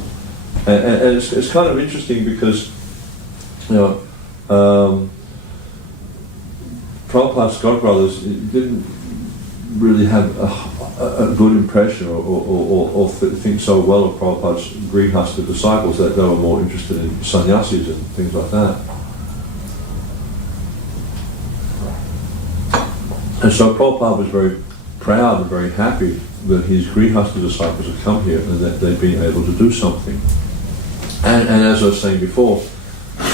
And it's kind of interesting because, you know, Prabhupada's godbrothers didn't really have a good impression or think so well of Prabhupada's grihasta disciples that they were more interested in sannyasis and things like that. And so Prabhupada was very proud and very happy that his grihasta disciples had come here and that they'd been able to do something. And as I was saying before,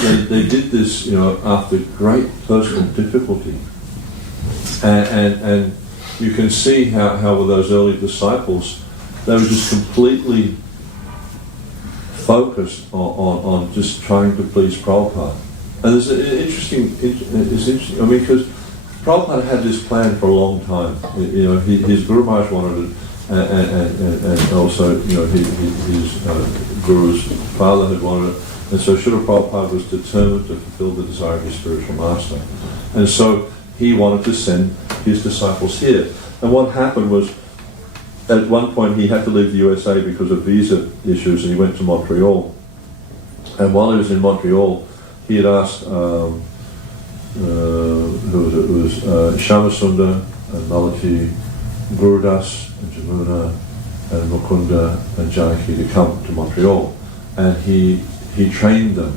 they did this, you know, after great personal difficulty. And you can see how with those early disciples, they were just completely focused on just trying to please Prabhupada. And it's interesting, I mean, because Prabhupada had this plan for a long time. You know, his Guru Maharaj wanted it, and also, you know, his Guru's father had wanted it. And so Srila Prabhupada was determined to fulfill the desire of his spiritual master. And so he wanted to send his disciples here. And what happened was, at one point he had to leave the USA because of visa issues, and he went to Montreal. And while he was in Montreal, he had asked, who was it? It was Shyamasundar and Malaki, Gurudas and Jamuna and Mukunda and Janaki to come to Montreal. And he trained them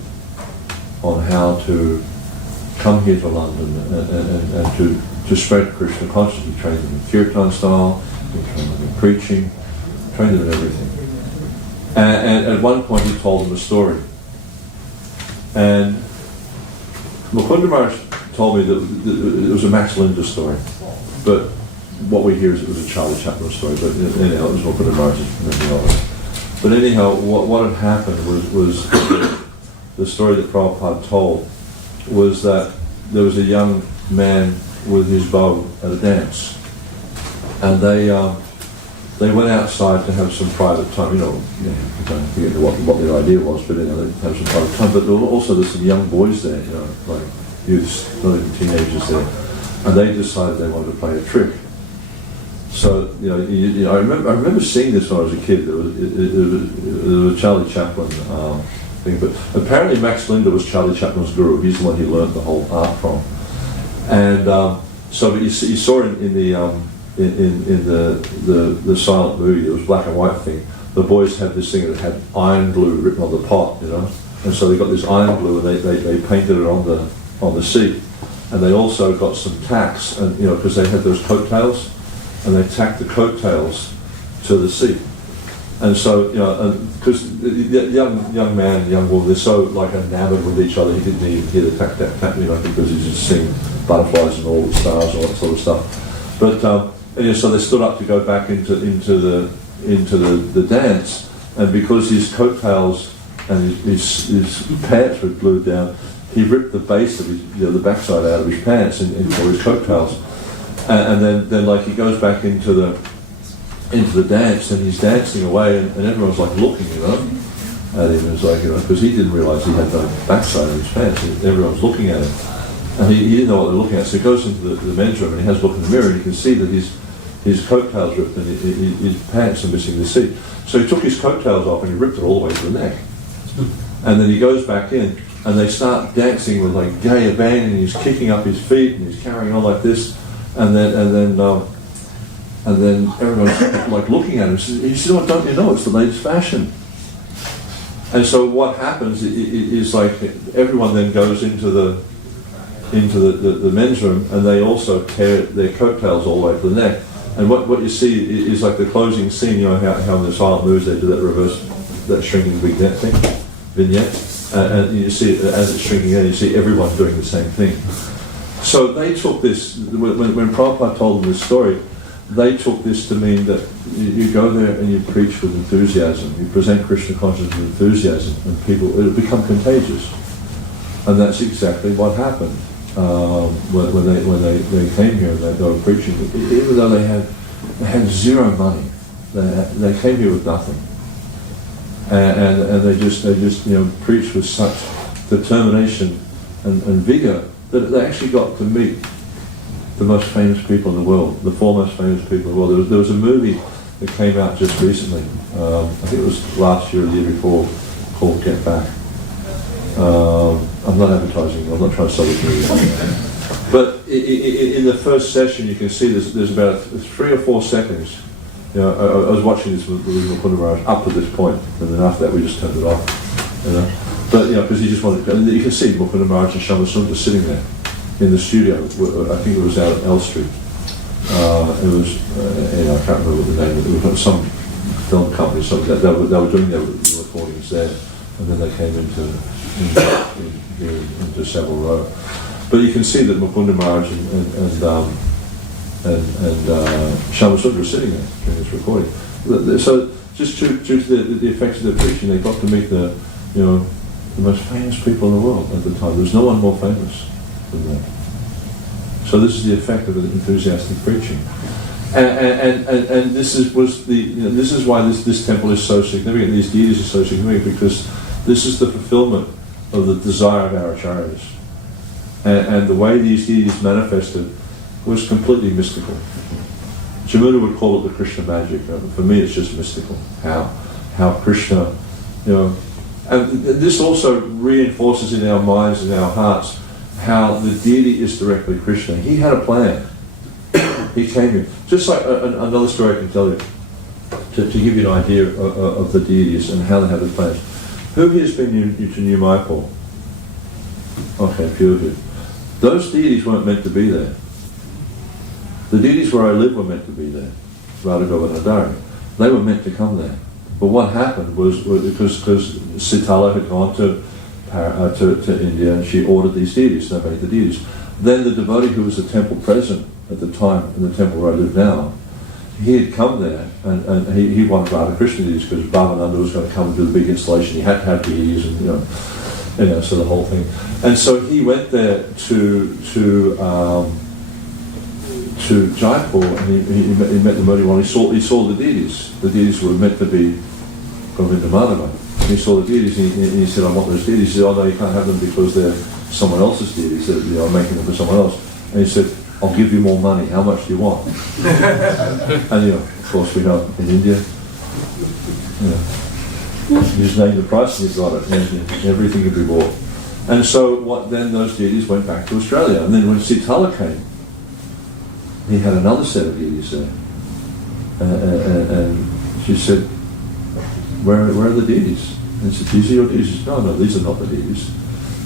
on how to come here to London and to spread Krishna consciousness. He trained them in kirtan style, he trained them in preaching, trained them in everything. And at one point he told them a story. And Mukunda Maharaj told me that it was a Max Linder story, but what we hear is it was a Charlie Chaplin story, but anyhow, it was Mukunda Maharaj's memory of it. But anyhow, what had happened was the story that Prabhupada told was that there was a young man with his bow at a dance, and they went outside to have some private time. I don't forget what their idea was, but they have some private time. But there's some young boys there, like youths, not even teenagers there, and they decided they wanted to play a trick. So I remember seeing this when I was a kid. It was a Charlie Chaplin thing, but apparently Max Linder was Charlie Chaplin's guru. He's the one he learned the whole art from. And so, but you saw in the silent movie, it was black and white thing. The boys had this thing that had iron glue written on the pot, and so they got this iron glue and they painted it on the seat, and they also got some tacks, and because they had those coattails, and they tacked the coattails to the seat. And so, because the young man and young woman, they're so enamored with each other, he didn't even hear the tack, because he's just seeing butterflies and all the stars and all that sort of stuff. But so they stood up to go back into the dance, and because his coattails and his pants were glued down, he ripped the base of his, the backside out of his pants for his coattails. And then he goes back into into the dance, and he's dancing away, and everyone's like looking, at him. It's like, because he didn't realise he had no backside in his pants. Everyone's looking at him, and he didn't know what they're looking at. So he goes into the men's room, and he has a look in the mirror, and you can see that his coattails ripped, and his pants are missing the seat. So he took his coattails off, and he ripped it all the way to the neck. And then he goes back in, and they start dancing with like gay abandon, and he's kicking up his feet, and he's carrying on like this, and then everyone's like looking at him. He says, "Oh, don't you know it's the latest fashion?" And so what happens is like everyone then goes into the men's room, and they also tear their coattails all the way to the neck. And what you see is like the closing scene. You know how in the silent moves they do that reverse, that shrinking vignette thing, and you see it as it's shrinking in. You see everyone doing the same thing. So they took this when Prabhupada told them this story. They took this to mean that you go there and you preach with enthusiasm, you present Krishna consciousness with enthusiasm, and it'll become contagious. And that's exactly what happened when they came here and they were preaching. Even though they had zero money, they came here with nothing, and they just preached with such determination and vigor that they actually got to meet the most famous people in the world, the four most famous people in the world. There was a movie that came out just recently, I think it was last year or the year before, called Get Back. I'm not advertising, I'm not trying to sell this movie. But in the first session you can see there's about 3 or 4 seconds. I was watching this with Mukunda Maharaj up to this point, and then after that we just turned it off. But because he just wanted to, and you can see Mukunda Maharaj and Shama Sundar sitting there in the studio. I think it was out at L Street. It was, I can't remember what the name of it. It was some film company, so they were doing their recordings there, and then they came into Savile Row. But you can see that Mukunda Maharaj and Shama Sundar are sitting there during this recording. So just due to the effects of their preaching, they got to meet the most famous people in the world at the time. There was no one more famous than that. So this is the effect of enthusiastic preaching, and this is why this temple is so significant. These deities are so significant because this is the fulfillment of the desire of our acharyas, and the way these deities manifested was completely mystical. Jamuna would call it the Krishna magic. For me, it's just mystical. How Krishna, and this also reinforces in our minds and our hearts how the deity is directly Krishna. He had a plan. He came here. Just like another story I can tell you, to give you an idea of the deities and how they have their plans. Who here has been to New Mayapur? Okay, a few of you. Those deities weren't meant to be there. The deities where I live were meant to be there. Radha Govardhan. They were meant to come there. But what happened was because Sitala had gone to India, and she ordered these deities, they made the deities. Then the devotee who was the temple president at the time, in the temple where I live now, he had come there, and he wanted Radha Krishna deities because Bhavananda was going to come and do the big installation. He had to have deities, and so the whole thing. And so he went there to Jaipur, and he met the Modi one. He saw the deities. The deities were meant to be Govinda Madhava. He saw the deities, and he said, "I want those deities." He said, "Oh no, you can't have them because they're someone else's deities. I'm making them for someone else." And he said, "I'll give you more money. How much do you want?" And of course, we know in India, you just name the price and you've got it. And everything can be bought. And so, then those deities went back to Australia. And then when Sitala came, he had another set of deities there, and she said, Where are the deities? And he said, "These are your deities." He said, No, these are not the deities.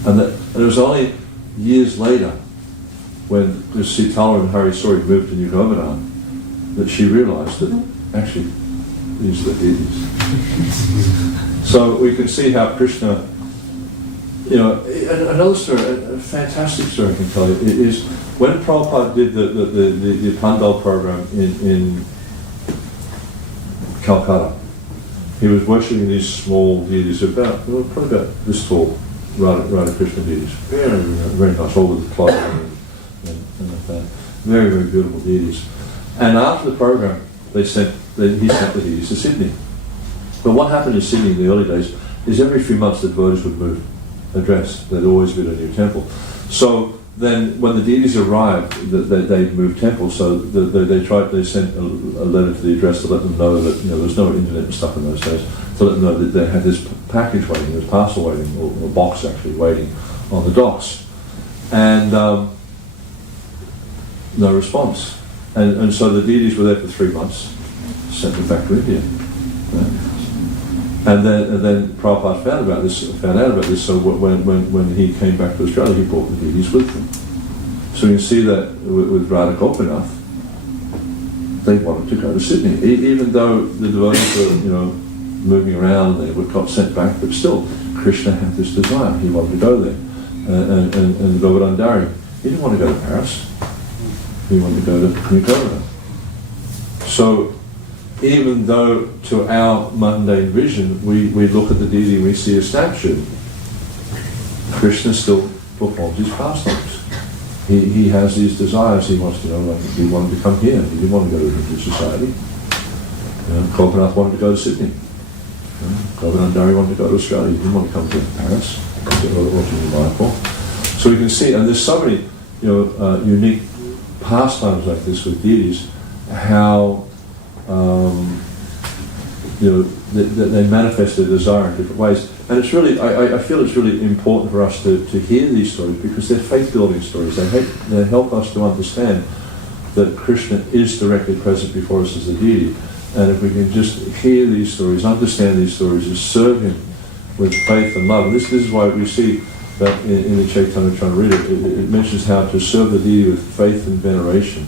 And it was only years later, when Sitala and Hari Suri moved to New Govardhan, that she realised that actually these are the deities. So we can see how Krishna, another story, a fantastic story I can tell you, is when Prabhupada did the Pandal program in Calcutta. He was worshipping these small deities probably about this tall, Radha Krishna deities. Very, very nice, all with the clothing and that. Very, very beautiful deities. And after the program, they sent then he sent the deities to Sydney. But what happened in Sydney in the early days is every few months the devotees would move address. There'd always been a new temple. So then when the deities arrived, they moved temples, so they sent a letter to the address to let them know that, there was no internet and stuff in those days, to let them know that they had this package waiting, this parcel waiting, or a box actually waiting on the docks. And no response. And so the deities were there for 3 months, sent them back to India. And then Prabhupada found out about this, so when he came back to Australia, he brought the deities with him. So you can see that with Radha Gopinath, they wanted to go to Sydney. Even though the devotees were, moving around, they got sent back, but still, Krishna had this desire. He wanted to go there. And Govardhan, he didn't want to go to Paris. He wanted to go to Nicola. So, even though to our mundane vision we look at the deity and we see a statue, Krishna still performs his pastimes. He has these desires. He wants to he wanted to come here. He didn't want to go to Hindu society. Gopinath wanted to go to Sydney. Govardhan wanted to go to Australia. He didn't want to come to Paris or to Mayapur. So we can see, and there's so many unique pastimes like this with deities, how they manifest their desire in different ways. And it's really, I feel it's really important for us to hear these stories, because they're faith-building stories. They help us to understand that Krishna is directly present before us as a deity. And if we can just hear these stories, understand these stories, and serve him with faith and love. And this is why we see that in the Chaitanya Charitamrita, it mentions how to serve the deity with faith and veneration.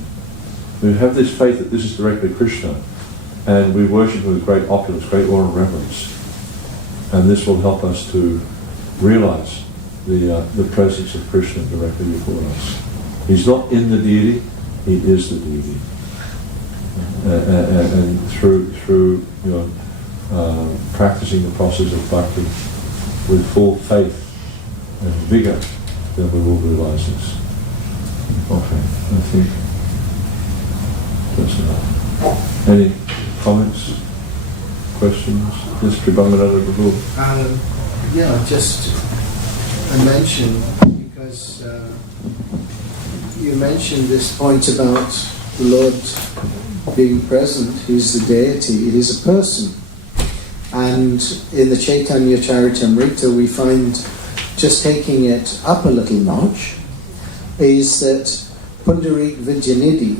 We have this faith that this is directly Krishna, and we worship him with great opulence, great awe and reverence. And this will help us to realize the presence of Krishna directly before us. He's not in the deity, he is the deity. And through practicing the process of bhakti with full faith and vigor, then we will realize this. Okay, I think that's enough. Any comments, questions? Yes, Prabhupada Prabhu. Just a mention, because you mentioned this point about the Lord being present. He's the deity, it is a person. And in the Chaitanya Charitamrita we find, just taking it up a little notch, is that Pundarik Vidyanidhi,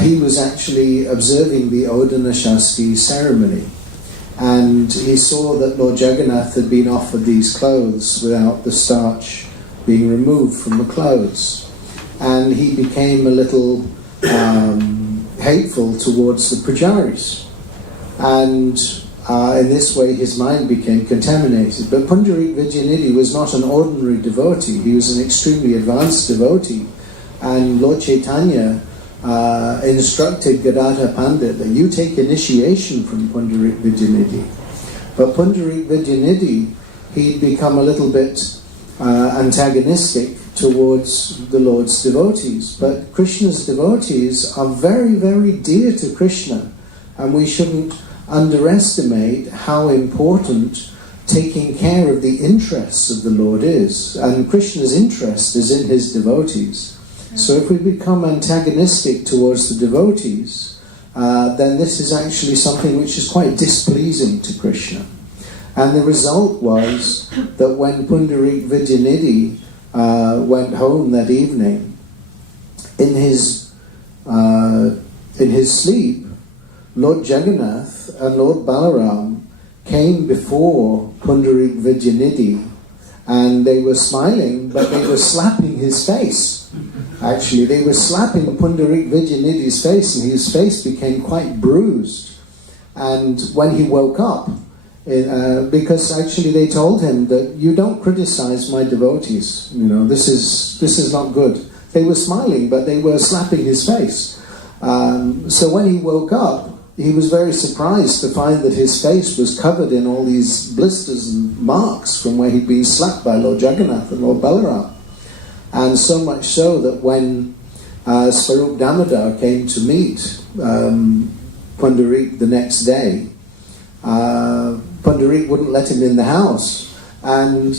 he was actually observing the Oḍana-ṣaṣṭhī ceremony, and he saw that Lord Jagannath had been offered these clothes without the starch being removed from the clothes, and he became a little hateful towards the pujaris, and in this way his mind became contaminated. But Pundarik Vidyanidhi was not an ordinary devotee, he was an extremely advanced devotee, and Lord Chaitanya instructed Gadadhar Pandit that you take initiation from Pundarik Vidyanidhi. But Pundarik Vidyanidhi, he'd become a little bit antagonistic towards the Lord's devotees. But Krishna's devotees are very, very dear to Krishna, and we shouldn't underestimate how important taking care of the interests of the Lord is. And Krishna's interest is in his devotees. So if we become antagonistic towards the devotees, then this is actually something which is quite displeasing to Krishna. And the result was that when Pundarik Vidyanidhi went home that evening, in his sleep, Lord Jagannath and Lord Balaram came before Pundarik Vidyanidhi, and they were smiling, but they were slapping his face. Actually, they were slapping Pundarik Vidyanidhi's face, and his face became quite bruised. And when he woke up, because actually they told him that you don't criticize my devotees, this is not good. They were smiling, but they were slapping his face. So when he woke up, he was very surprised to find that his face was covered in all these blisters and marks from where he'd been slapped by Lord Jagannath and Lord Balaram. And so much so that when Swarup Damodar came to meet Pundarik the next day, Pundarik wouldn't let him in the house, and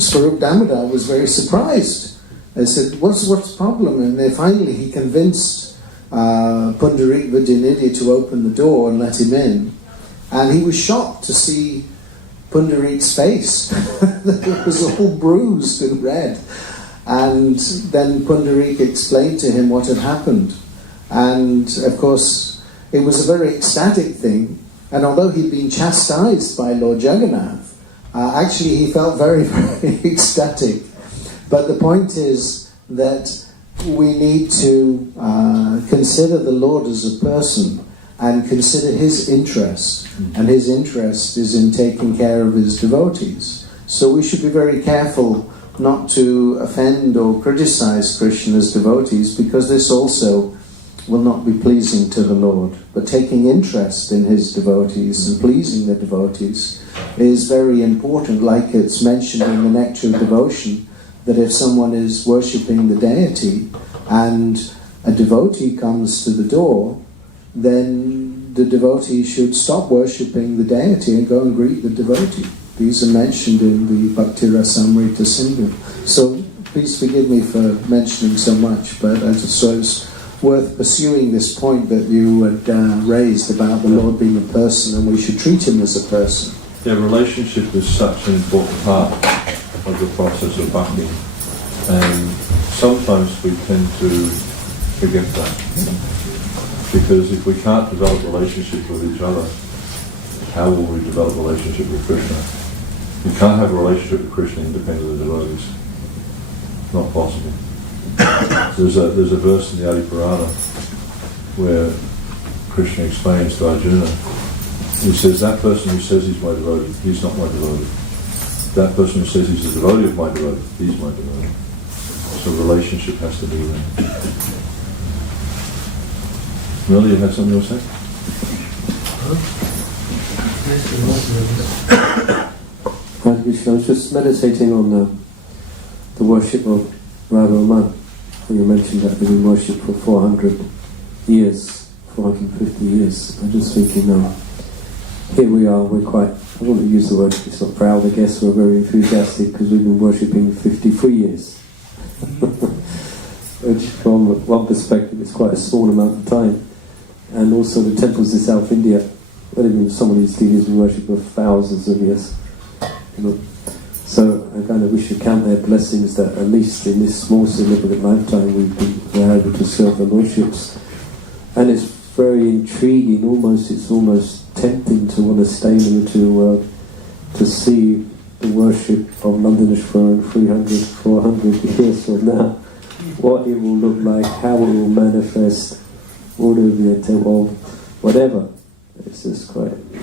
Swarup Damodar was very surprised. They said, what's the problem? And then finally he convinced Pundarik Vijayanidhi to open the door and let him in, and he was shocked to see Pundarik's face. It was all bruised and red. And then Pundarik explained to him what had happened. And of course, it was a very ecstatic thing. And although he'd been chastised by Lord Jagannath, actually he felt very, very ecstatic. But the point is that we need to consider the Lord as a person and consider his interest. And his interest is in taking care of his devotees. So we should be very careful not to offend or criticize Krishna's devotees, because this also will not be pleasing to the Lord. But taking interest in his devotees and pleasing the devotees is very important, like it's mentioned in the Nectar of Devotion, that if someone is worshipping the deity and a devotee comes to the door, then the devotee should stop worshipping the deity and go and greet the devotee. These are mentioned in the Bhakti Rasamrita Sindhu. So please forgive me for mentioning so much, but I just thought it was worth pursuing this point that you had raised about the Lord being a person and we should treat him as a person. Yeah, relationship is such an important part of the process of bhakti, and sometimes we tend to forget that. Because if we can't develop a relationship with each other, how will we develop a relationship with Krishna? You can't have a relationship with Krishna independent of the devotees. Not possible. There's a verse in the Adi Purana where Krishna explains to Arjuna, he says, that person who says he's my devotee, he's not my devotee. That person who says he's a devotee of my devotee, he's my devotee. So relationship has to be there. Millie, you had something to say? I was just meditating on the worship of Radha Raman. You mentioned that they've been worshipped for 400 years, 450 years. I'm just thinking, here we are, we're quite, I don't want to use the word, it's not proud, I guess, we're very enthusiastic because we've been worshipping 53 years. Which from one perspective is quite a small amount of time. And also the temples in South India, well, even some of these deities we worship for thousands of years. You know. So I kind of wish to count their blessings that at least in this small significant lifetime we're able to serve the Lordships. And it's very intriguing, it's almost tempting to want to stay there to see the worship of Nandineshwar in 300, 400 years from now. What it will look like, how it will manifest, what it will be a temple, whatever. It's just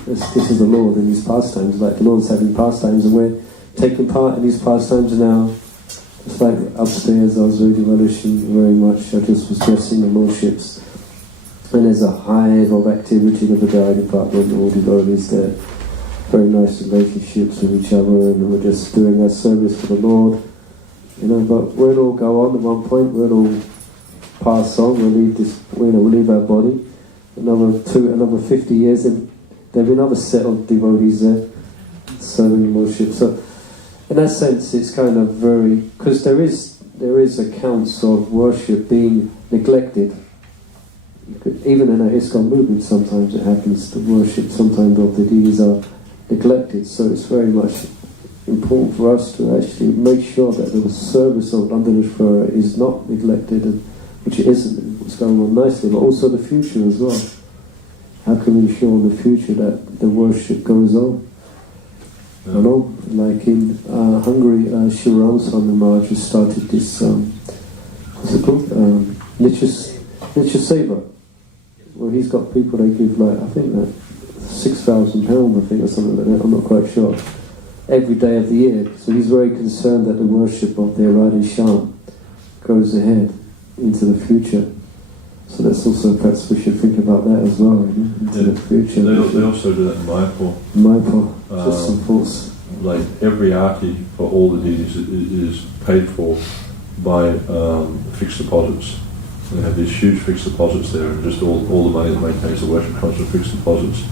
this is the Lord in his pastimes, like the Lord's having pastimes and we're taking part in his pastimes now. It's like upstairs I was really relishing very much, I just was dressing the Lordships. And there's a hive of activity in the Vidya department, all devotees there. Very nice relationships with each other, and we're just doing our service for the Lord. You know, but we'll all go on at one point, we'll all pass on, we'll leave this, we'll leave our body. Another 50 years, there'll be another set of devotees there serving Lordship. So, in that sense, it's kind of very, because there is accounts of worship being neglected. Even in our ISKCON movement, sometimes it happens to worship, sometimes of the deities are neglected. So it's very much important for us to actually make sure that the service of Nandineshwara is not neglected, and which it isn't, it's going on nicely, but also the future as well. How can we ensure in the future that the worship goes on? Yeah. You know, like in Hungary, Sri Swami Maharaj has started this, what's it called? Nitya Seva, where he's got people, they give like, I think like £6,000, I think, or something like that, I'm not quite sure, every day of the year. So he's very concerned that the worship of their Radhe Shyam goes ahead into the future. So that's also, perhaps we should think about that as well, into the future. They also do that in Mayapur. Mayapur, just some thoughts. Like every arti for all the deities is paid for by fixed deposits. They have these huge fixed deposits there, and just all the money that maintains the worship comes from fixed deposits.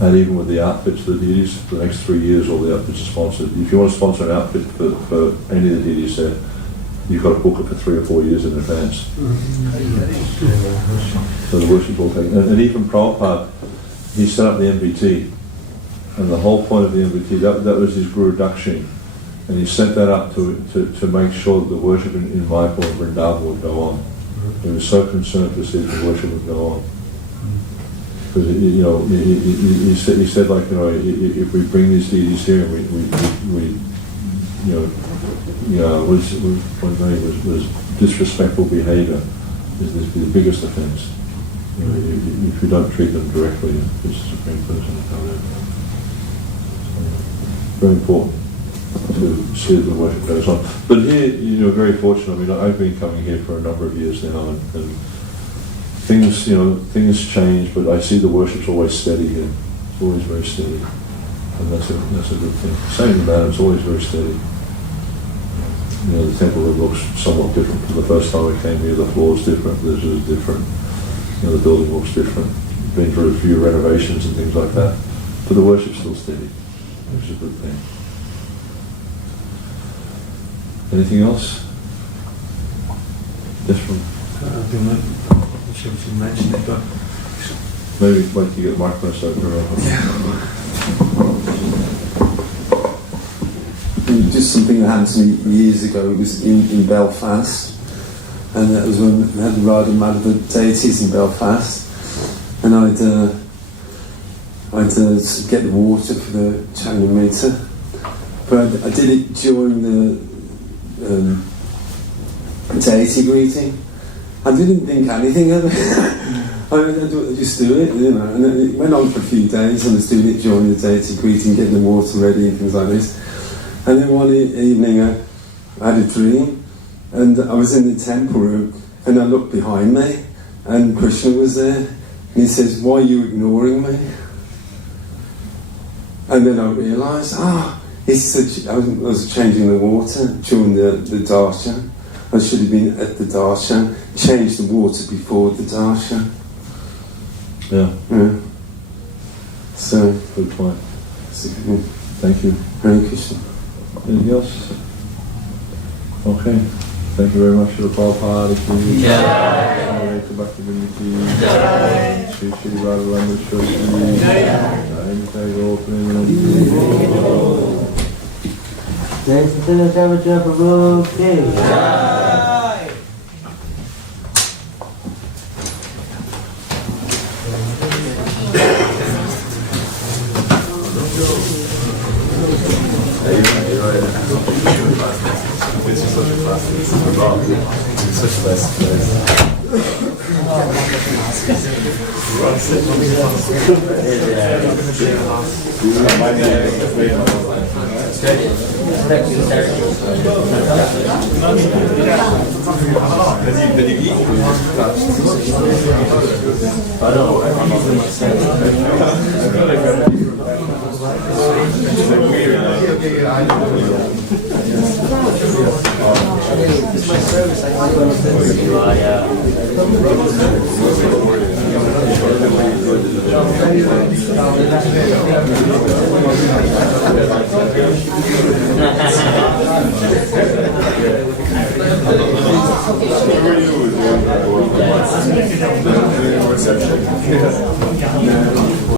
And even with the outfits for the deities, for the next 3 years, all the outfits are sponsored. If you want to sponsor an outfit for any of the deities there, you've got to book it for 3 or 4 years in advance. So the worship all taken. And even Prabhupada, he set up the MVT, and the whole point of the MVT, that was his Guru Dakshin, and he set that up to make sure that the worship in Mayapur and Vrindavan would go on. He was so concerned to see that the worship would go on. Because he said like, if we bring these deities here and we was disrespectful behaviour is the biggest offence. If you don't treat them directly as the Supreme Person. Very important to see that the worship goes on. But here, very fortunate. I mean, I've been coming here for a number of years now, and things change, but I see the worship's always steady here. It's always very steady, and that's a good thing. Same in that, it's always very steady. The temple looks somewhat different from the first time we came here. The floor's different, this is different. The building looks different. Been through a few renovations and things like that, but the worship's still steady, which is a good thing. Anything else? Yes, from? I think I should mention it, but maybe wait till you get the microphone so Just something that happened to me years ago. It was in Belfast, and that was when we had the Radha Madhava deities in Belfast, and I'd get the water for the Changma meter, but I did it during the deity greeting. I didn't think anything of it. I just do it, and then it went on for a few days. I was doing it during the deity greeting, getting the water ready and things like this. And then one evening I had a dream, and I was in the temple room, and I looked behind me, and Krishna was there, and he says, "Why are you ignoring me?" And then I realised, he said I was changing the water during the dāsa. I should have been at the dāsa, changed the water before the dāsa. Yeah. So, good point. So, thank you. Hare Krishna. Anything else? Okay. Thank you very much for the Prabhupada. Nṛsiṁha Kavaca Prabhu ki. Reception.